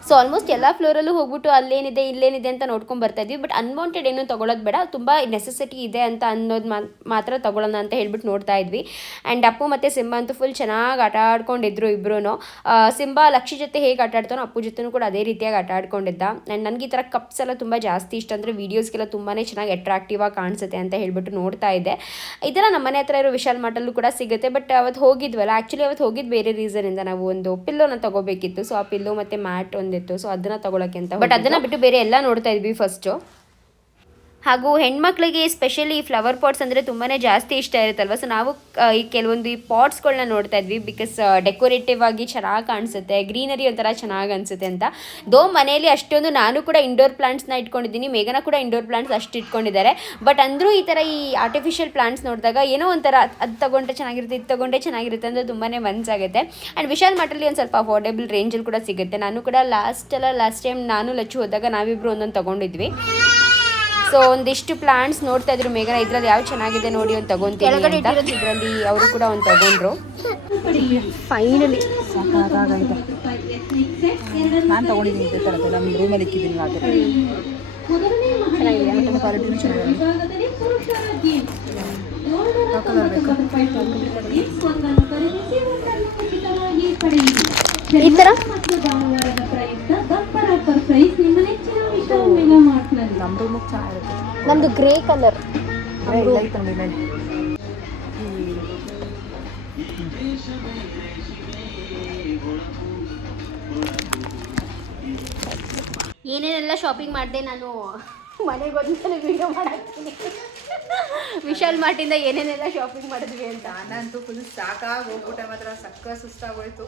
ಸೊ ಆಲ್ಮೋಸ್ಟ್ ಎಲ್ಲ ಫ್ಲೋರಲ್ಲೂ ಹೋಗ್ಬಿಟ್ಟು ಅಲ್ಲೇನಿದೆ ಇಲ್ಲೇನಿದೆ ಅಂತ ನೋಡ್ಕೊಂಡು ಬರ್ತಾ ಇದ್ವಿ. ಬಟ್ ಅನ್ವಾಂಟೆಡ್ ಏನು ತೊಗೊಳೋದು ಬೇಡ, ತುಂಬ ನೆಸೆಸಿಟಿ ಇದೆ ಅಂತ ಅನ್ನೋದು ಮಾತ್ರ ತೊಗೊಳ್ಳೋಣ ಅಂತ ಹೇಳ್ಬಿಟ್ಟು ನೋಡ್ತಾ ಇದ್ವಿ. ಆ್ಯಂಡ್ ಅಪ್ಪು ಮತ್ತು ಸಿಂಬಾ ಅಂತೂ ಫುಲ್ ಚೆನ್ನಾಗಿ ಆಟ ಆಡ್ಕೊಂಡಿದ್ರು ಇಬ್ಬರೂ. ಸಿಂಬಾ ಲಕ್ಷಿ ಜೊತೆ ಹೇಗೆ ಆಟ ಆಡ್ತಾನೋ ಅಪ್ಪು ಜೊತೆನೂ ಕೂಡ ಅದೇ ರೀತಿಯಾಗಿ ಆಟ ಆಡ್ಕೊಂಡಿದ್ದ. ಆ್ಯಂಡ್ ನನಗೆ ಈ ಥರ ಕಪ್ಸ್ ಎಲ್ಲ ತುಂಬ ಜಾಸ್ತಿ ಇಷ್ಟ. ಅಂದರೆ ವೀಡಿಯೋಸ್ಗೆಲ್ಲ ತುಂಬಾ ಚೆನ್ನಾಗಿ ಅಟ್ರಾಕ್ಟಿವ್ ಆಗಿ ಕಾಣಿಸುತ್ತೆ ಅಂತ ಹೇಳ್ಬಿಟ್ಟು ನೋಡ್ತಾ ಇದ್ದೆ. ಇದೆಲ್ಲ ನಮ್ಮ ಮನೆ ಹತ್ರ ಇರೋ ವಿಶಾಲ್ ಮಾರ್ಟಲ್ಲೂ ಕೂಡ ಸಿಗುತ್ತೆ. ಬಟ್ ಅವತ್ತು ಹೋಗಿದ್ವಲ್ಲ, ಆ್ಯಕ್ಚುಲಿ ಅವತ್ತು ಹೋಗಿದ್ದು ಬೇರೆ ರೀಸನಿಂದ. ನಾವು ಒಂದು ಪಿಲ್ಲೋನ ತಗೋಬೇಕಿತ್ತು. ಸೊ ಆ ಪಿಲ್ಲೋ ಮತ್ತು ಮ್ಯಾಟ್ ಒಂದಿತ್ತು. ಸೊ ಅದನ್ನ ತಗೊಳಕ್ಕೆ ಅಂತ, ಬಟ್ ಅದನ್ನ ಬಿಟ್ಟು ಬೇರೆ ಎಲ್ಲ ನೋಡ್ತಾ ಇದ್ವಿ ಫಸ್ಟು. ಹಾಗೂ ಹೆಣ್ಮಕ್ಳಿಗೆ ಸ್ಪೆಷಲಿ ಫ್ಲವರ್ ಪಾಟ್ಸ್ ಅಂದರೆ ತುಂಬಾ ಜಾಸ್ತಿ ಇಷ್ಟ ಇರುತ್ತಲ್ವ. ಸೊ ನಾವು ಈ ಕೆಲವೊಂದು ಈ ಪಾಟ್ಸ್ಗಳನ್ನ ನೋಡ್ತಾ ಇದ್ವಿ. ಬಿಕಾಸ್ ಡೆಕೋರೇಟಿವ್ ಆಗಿ ಚೆನ್ನಾಗಿ ಕಾಣಿಸುತ್ತೆ, ಗ್ರೀನರಿ ಒಂಥರ ಚೆನ್ನಾಗಿ ಅನಿಸುತ್ತೆ ಅಂತ. ದೋ ಮನೆಯಲ್ಲಿ ಅಷ್ಟೊಂದು ನಾನು ಕೂಡ ಇಂಡೋರ್ ಪ್ಲಾಂಟ್ಸ್ನ ಇಟ್ಕೊಂಡಿದ್ದೀನಿ, ಮೇಘನ ಕೂಡ ಇಂಡೋರ್ ಪ್ಲಾಂಟ್ಸ್ ಅಷ್ಟು ಇಟ್ಕೊಂಡಿದ್ದಾರೆ. ಬಟ್ ಅಂದರೂ ಈ ಥರ ಈ ಆರ್ಟಿಫಿಷಿಯಲ್ ಪ್ಲಾಂಟ್ಸ್ ನೋಡಿದಾಗ ಏನೋ ಒಂಥರ ಅದು ತಗೊಂಡ್ರೆ ಚೆನ್ನಾಗಿರುತ್ತೆ, ಇದು ತಗೊಂಡ್ರೆ ಚೆನ್ನಾಗಿರುತ್ತೆ ಅಂದರೆ ತುಂಬಾ ಮನಸ್ಸಾಗುತ್ತೆ. ಆ್ಯಂಡ್ ವಿಶಾಲ್ ಮಾರ್ಟಲ್ಲಿ ಒಂದು ಸ್ವಲ್ಪ ಅಫೋರ್ಡೆಬಲ್ ರೇಂಜಲ್ಲಿ ಕೂಡ ಸಿಗುತ್ತೆ. ನಾನು ಕೂಡ ಲಾಸ್ಟ್ ಟೈಮ್ ನಾನು ಲಚ್ಚು ಹೋದಾಗ ನಾವಿಬ್ಬರು ಒಂದೊಂದು ತೊಗೊಂಡಿದ್ವಿ. ಸೊ ಒಂದಿಷ್ಟು ಪ್ಲಾಂಟ್ಸ್ ನೋಡ್ತಾ ಇದ್ರು ಮೇಘನ, ಇದ್ರಲ್ಲಿ ಯಾವ ಚೆನ್ನಾಗಿದೆ ನೋಡಿ ಒಂದು ತಗೊಂತೀನಿ ಅಂತ. ಇದರಲ್ಲಿ ಅವರು ಕೂಡ ಒಂದು ತಗೊಂಡ್ರು. ಫೈನಲಿ ನಾನು ತಗೊಂಡಿದ್ದೀನಿ ಇದೇ ಥರದ್ದು, ನಮ್ಮ ರೂಮಲ್ಲಿ ಇಕ್ಕಿದ್ದೀನಿ. ಆ ಥರ ಚೆನ್ನಾಗಿದೆ, ಕ್ವಾಲಿಟಿನೂ ಚೆನ್ನಾಗಿದೆ. ಈ ಥರ ನಮ್ಮ ರೂಮಿಗೆ ಚೆನ್ನಾಗಿರುತ್ತೆ. ನಮ್ಮದು ಗ್ರೇ ಕಲರ್. ಏನೇನೆಲ್ಲ ಶಾಪಿಂಗ್ ಮಾಡಿದೆ ನಾನು ಮನೆಗೆ ಹೋದ್ಮೇಲೆ ವಿಡಿಯೋ ಮಾಡಾಕ್ತೀನಿ. ವಿಶಾಲ್ ಮಾರ್ಟಿಂದ ಏನೇನೆಲ್ಲ ಶಾಪಿಂಗ್ ಮಾಡಿದ್ವಿ ಅಂತ. ನಾನಂತೂ ಫುಲ್ ಸಾಕಾಗಿ ಹೋಗ್ಬಿಟ್ಟೆ, ಮಾತ್ರ ಸಕ್ಕ ಸುಸ್ತಾಗೋಯ್ತು.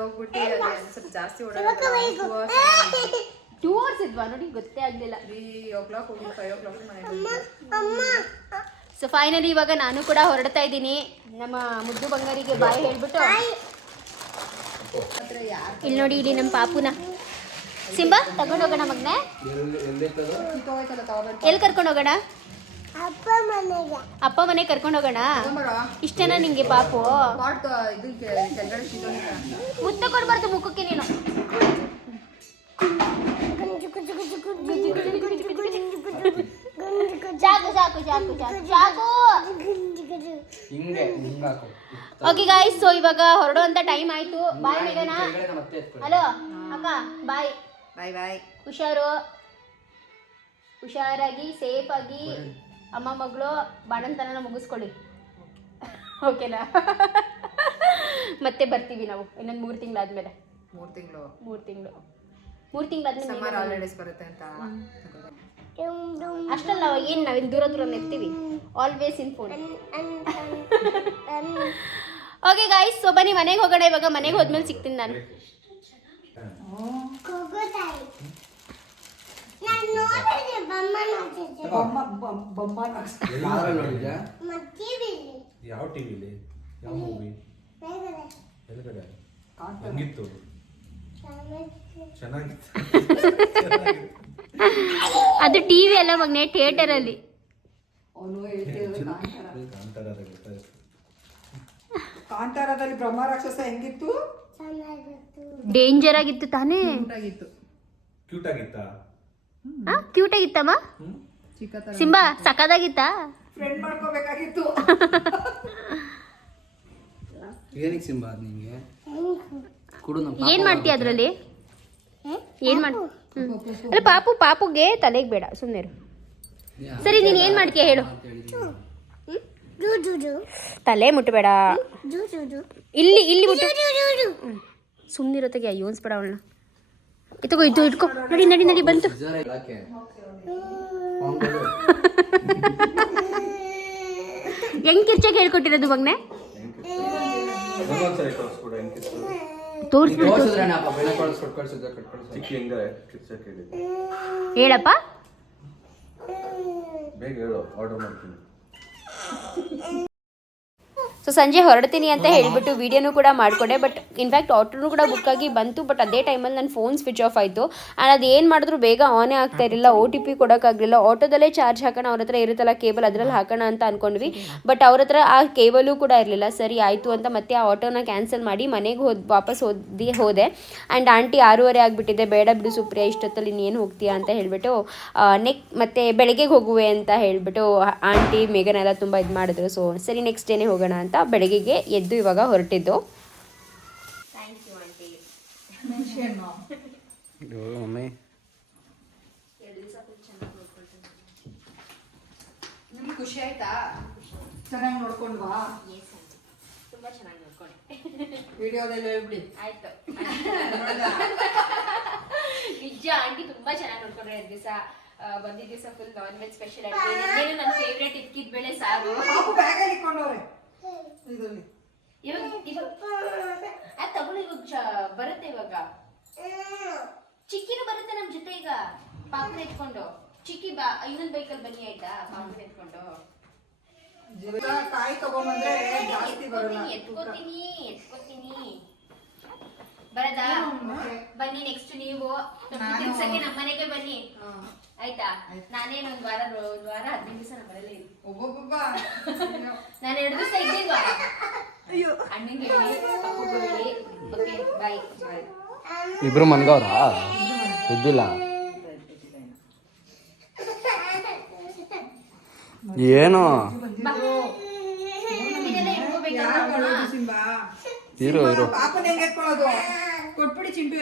ಹೋಗ್ಬಿಟ್ಟು ಅಲ್ಲಿ ಸ್ವಲ್ಪ ಜಾಸ್ತಿ ಓಡಾಡೋದು. 2 hours ಇದ್ವಾ ನೋಡಿ, ಗೊತ್ತೇ ಆಗಲಿಲ್ಲ. 3 o'clock ಹೋಗಿ 5 o'clock ಮನೆಗೆ. ಸೊ ಫೈನಲಿ ಇವಾಗ ನಾನು ಕೂಡ ಹೊರಡ್ತಾ ಇದ್ದೀನಿ. ನಮ್ಮ ಮುದ್ದು ಬಂಗಾರಿಗೆ ಬಾಯ್ ಹೇಳ್ಬಿಟ್ಟು. ಇಲ್ಲಿ ನೋಡಿ, ಇಲ್ಲಿ ನಮ್ಮ ಪಾಪುನ. ಸಿಂಬಾ ತಗೊಂಡು ಹೋಗೋಣ ಮಗನೇ. ಎಲ್ಲಿ ಕರ್ಕೊಂಡು ಹೋಗೋಣ? ಅಪ್ಪ ಮನೆಗೆ ಕರ್ಕೊಂಡು ಹೋಗೋಣ. ಇಷ್ಟೇನಾ ನಿಂಗೆ ಪಾಪು? ಮುತ್ತ ಕೊಡ್ಬಾರ್ದು ಮುಖಕ್ಕೆ ನೀನು. ಓಕೆ ಗಾಯ್ಸ್, ಸೊ ಇವಾಗ ಹೊರಡುವಂತ ಟೈಮ್ ಆಯ್ತು. ಬಾಯ್ ಮೇಘನಾ. ಹಲೋ ಅಕ್ಕ, ಬಾಯ್. ಬಾಯ್ ಬಾಯ್. ಹುಷಾರಾಗಿ ಸೇಫ್ ಆಗಿ ಅಮ್ಮ ಮಗಳು ಬಾಣಂತನ ಮುಗಿಸ್ಕೊಳ್ಳಿ, ಓಕೆನಾ? ಮತ್ತೆ ಬರ್ತೀವಿ ನಾವು ಇನ್ನೊಂದು 3 ತಿಂಗಳಾದ್ಮೇಲೆ. 3 ತಿಂಗಳಾದ್ಮೇಲೆ ಸಮ್ಮರ್ ಹಾಲಿಡೇಸ್ ಬರುತ್ತೆ ಅಂತ. ಅಷ್ಟಲ್ಲ, ಏನು ನಾವಿಲ್ಲಿ ದೂರ ಇರ್ತೀವಿ, always in phone. Okay guys, so ಬನ್ನಿ ಮನೆಗೆ ಹೋಗೋಣ. ಇವಾಗ ಮನೆಗೆ ಹೋದ್ಮೇಲೆ ಸಿಗ್ತೀನಿ ನಾನು. ಯಾವ ಟಿವಿಲಿ ಯಾವ ಮೂವಿ ಎಲ್ಲಿಗಡೆ ಹಂಗಿತ್ತು? ಚೆನ್ನಾಗಿತ್ತು. ಅದು ಟಿವಿ ಅಲ್ಲ ಮಗನೇ, ಥಿಯೇಟರ್ ಅಲ್ಲಿ. ಕಾಂತಾರದಲ್ಲಿ ಬ್ರಹ್ಮ ರಾಕ್ಷಸ ಹೆಂಗಿತ್ತು? ಡೇಂಜರ್ ಆಗಿತ್ತು ತಾನೇ. ಕ್ಯೂಟ್ ಆಗಿತ್ತಾ? ಕ್ಯೂಟ್ ಆಗಿತ್ತಮ್ಮ ಚಿಕ್ಕ ತರ ಸಿಂಬಾ ಸಕ್ಕದಾಗಿತ್ತಾ ಫ್ರೆಂಡ್ ಮಾಡ್ಕೋಬೇಕಾಗಿತ್ತು. ಏನಕ್ಕೆ ಸಿಂಬ ಅದು ನಿಂಗೆ ಕೊಡು ನಮ್ಮ ಏನ್ ಮಾಡ್ತೀಯ ಅದ್ರಲ್ಲಿ ಏನ್ ಮಾಡ್ ಅಲ್ಲ ಪಾಪುಗೆ ತಲೆಗೆ ಬೇಡ ಸುಮ್ಮನೆ ಸರಿ ನೀನ್ ಏನ್ ಮಾಡ್ತೀಯ ಹೇಳು ತಲೆ ಮುಟ್ಟಬೇಡ ಇಲ್ಲಿ ಮುಟ್ಟು ಸುಮ್ಮನಿರತ್ತಾಗೆ ಯೋನ್ಸ್ಬೇಡ ಅವಳನ್ನ ಇತಗೋ ಇದು ಇಟ್ಕೋ ನಡಿ ಬಂತು ಹೆಂಗ್ ಕಿರ್ಚಾಗ ಹೇಳ್ಕೊಟ್ಟಿರೋದು ಮಗ್ನೆ ಒಂದೊಂದ್ಸರಿ ತೋರಿಸ್ಬಿಡು ಹೆಂಗ್ ಕಿತ್ತು. ತೋರಿಸ್ಬಿಡು ಚಿಕ್ಕ ಹೆಂಗೆ ಕಿರ್ಚಕ್ಕೆ ಹೇಳಿದ್ದು. ಹೇಳಪ್ಪ ಬೇಗ ಹೇಳು, ಆರ್ಡರ್ ಮಾಡ್ತೀನಿ. ಸೊ ಸಂಜೆ ಹೊರಡ್ತೀನಿ ಅಂತ ಹೇಳಿಬಿಟ್ಟು ವೀಡಿಯೋನು ಕೂಡ ಮಾಡಿಕೊಂಡೆ. ಬಟ್ ಇನ್ಫ್ಯಾಕ್ಟ್ ಆಟೋನು ಕೂಡ ಬುಕ್ ಆಗಿ ಬಂತು. ಬಟ್ ಅದೇ ಟೈಮಲ್ಲಿ ನನ್ನ ಫೋನ್ ಸ್ವಿಚ್ ಆಫ್ ಆಯಿತು. ಆ್ಯಂಡ್ ಅದು ಏನು ಮಾಡಿದ್ರು ಬೇಗ ಆನೇ ಆಗ್ತಾ ಇರಲಿಲ್ಲ. OTP ಕೊಡೋಕ್ಕಾಗಲಿಲ್ಲ. ಆಟೋದಲ್ಲೇ ಚಾರ್ಜ್ ಹಾಕೋಣ, ಅವ್ರ ಹತ್ರ ಇರುತ್ತಲ್ಲ ಕೇಬಲ್ ಅದರಲ್ಲಿ ಹಾಕೋಣ ಅಂತ ಅಂದ್ಕೊಂಡ್ವಿ. ಬಟ್ ಅವ್ರ ಹತ್ರ ಆ ಕೇಬಲು ಕೂಡ ಇರಲಿಲ್ಲ. ಸರಿ ಆಯಿತು ಅಂತ ಮತ್ತೆ ಆ ಆಟೋನ ಕ್ಯಾನ್ಸಲ್ ಮಾಡಿ ಮನೆಗೆ ವಾಪಸ್ ಹೋದೆ. ಆ್ಯಂಡ್ ಆಂಟಿ 6:30 ಆಗಿಬಿಟ್ಟಿದೆ. ಬೇಡ ಬಿಡು ಸುಪ್ರಿಯಾ, ಇಷ್ಟೊತ್ತಲ್ಲಿ ಇನ್ನೇನು ಹೋಗ್ತೀಯಾ ಅಂತ ಹೇಳಿಬಿಟ್ಟು ಮತ್ತೆ ಬೆಳಗ್ಗೆಗೆ ಹೋಗುವೆ ಅಂತ ಹೇಳಿಬಿಟ್ಟು ಆಂಟಿ ಮೇಘನೆಲ್ಲ ತುಂಬ ಇದು ಮಾಡಿದ್ರು. ಸೊ ಸರಿ ನೆಕ್ಸ್ಟ್ ಡೇನೇ ಹೋಗೋಣ ಅಂತ ಬೆಳಗ್ಗೆಗೆ ಎದ್ದು ಇವಾಗ ಹೊರಟಿದ್ದು. ಮಮ್ಮಿ ನಿಮ್ಗೆ ಖುಷಿ ಆಯ್ತಾ? ಚೆನ್ನಾಗಿ ನೋಡ್ಕೊಂಡ್ವಾ? ತುಂಬ ಚೆನ್ನಾಗಿ ನೋಡ್ಕೊಂಡೆ. ವಿಡಿಯೋದಲ್ಲಿ ಹೇಳ್ಬಿಡಿ. ಆಯ್ತು ನಿಜ ಆಂಟಿ ತುಂಬಾ ಚೆನ್ನಾಗಿ ನೋಡ್ಕೊಂಡ್ರೆ ದಿವಸ ಬಂದಿದ್ದ ದಿವಸ ಫುಲ್ ನಾನ್ ವೆಜ್ ಸ್ಪೆಷಲ್ ಅಡುಗೆ. ನಿನ್ನೇನು ನನ್ನ ಫೇವ್ರೇಟ್ ಇಕ್ಕಿದ ಬೇಳೆ ಸಾರು. ಪಾಪು ಬ್ಯಾಗಲ್ಲಿ ಇಟ್ಕೊಂಡವ್ರೆ ಇದರಲ್ಲಿ. ಇವಾಗ ಅದು ತಗೊಳ್ಳಿ, ಇವಾಗ ಬರುತ್ತೆ. ಇವಾಗ ಚಿಕ್ಕಿನೂ ಬರುತ್ತೆ ನಮ್ಮ ಜೊತೆ. ಈಗ ಪಾಪನ ಎತ್ಕೊಂಡು ಚಿಕ್ಕಿ ಇನ್ನೊಂದು ಬೈಕಲ್ಲಿ ಬನ್ನಿ ಆಯ್ತಾ? ಪಾಪನ ಎತ್ಕೊಂಡು ಕಾಯಿ ತಗೊಂಬಂದ್ರೆ ಜಾಸ್ತಿ ಬರಲ್ಲ. ಎತ್ಕೋತೀನಿ ಬರದಾ? ಬನ್ನಿ ನೆಕ್ಸ್ಟ್ ನೀವು ತಿನ್ಸಕ್ಕೆ ನಮ್ಮ ಮನೆಗೆ ಬನ್ನಿ ಆಯ್ತಾ? ನಾನೇನು ಒಂದು ವಾರ 15 ದಿವಸ ನಮ್ಮ ಮನೇಲಿ ಒಬ್ಬೊಬ್ಬ ನಾನು 2 ದಿವಸ ಇದ್ದೀಲ್ವಾ? ಅಣ್ಣಂಗೆ ಹೇಳಿ, ಅಪ್ಪಗೂ ಹೇಳಿ. Okay bye. ಇಬ್ರು ಮನ್ಗವ್ರಾ? ಇದ್ದಿಲ್ಲ ಏನು ಇದೆಲ್ಲ ಇಟ್ಕೋಬೇಕಲ್ಲ. ಯಾರು ಮಾಡೋದು ಸಿಂಬಾ? ಇರು ಪಾಪನ ಹೆಂಗ್ ಎತ್ಕೊಳ್ಳೋದು? ಕೊಟ್ಬಿಡಿ ಚಿಂಟು.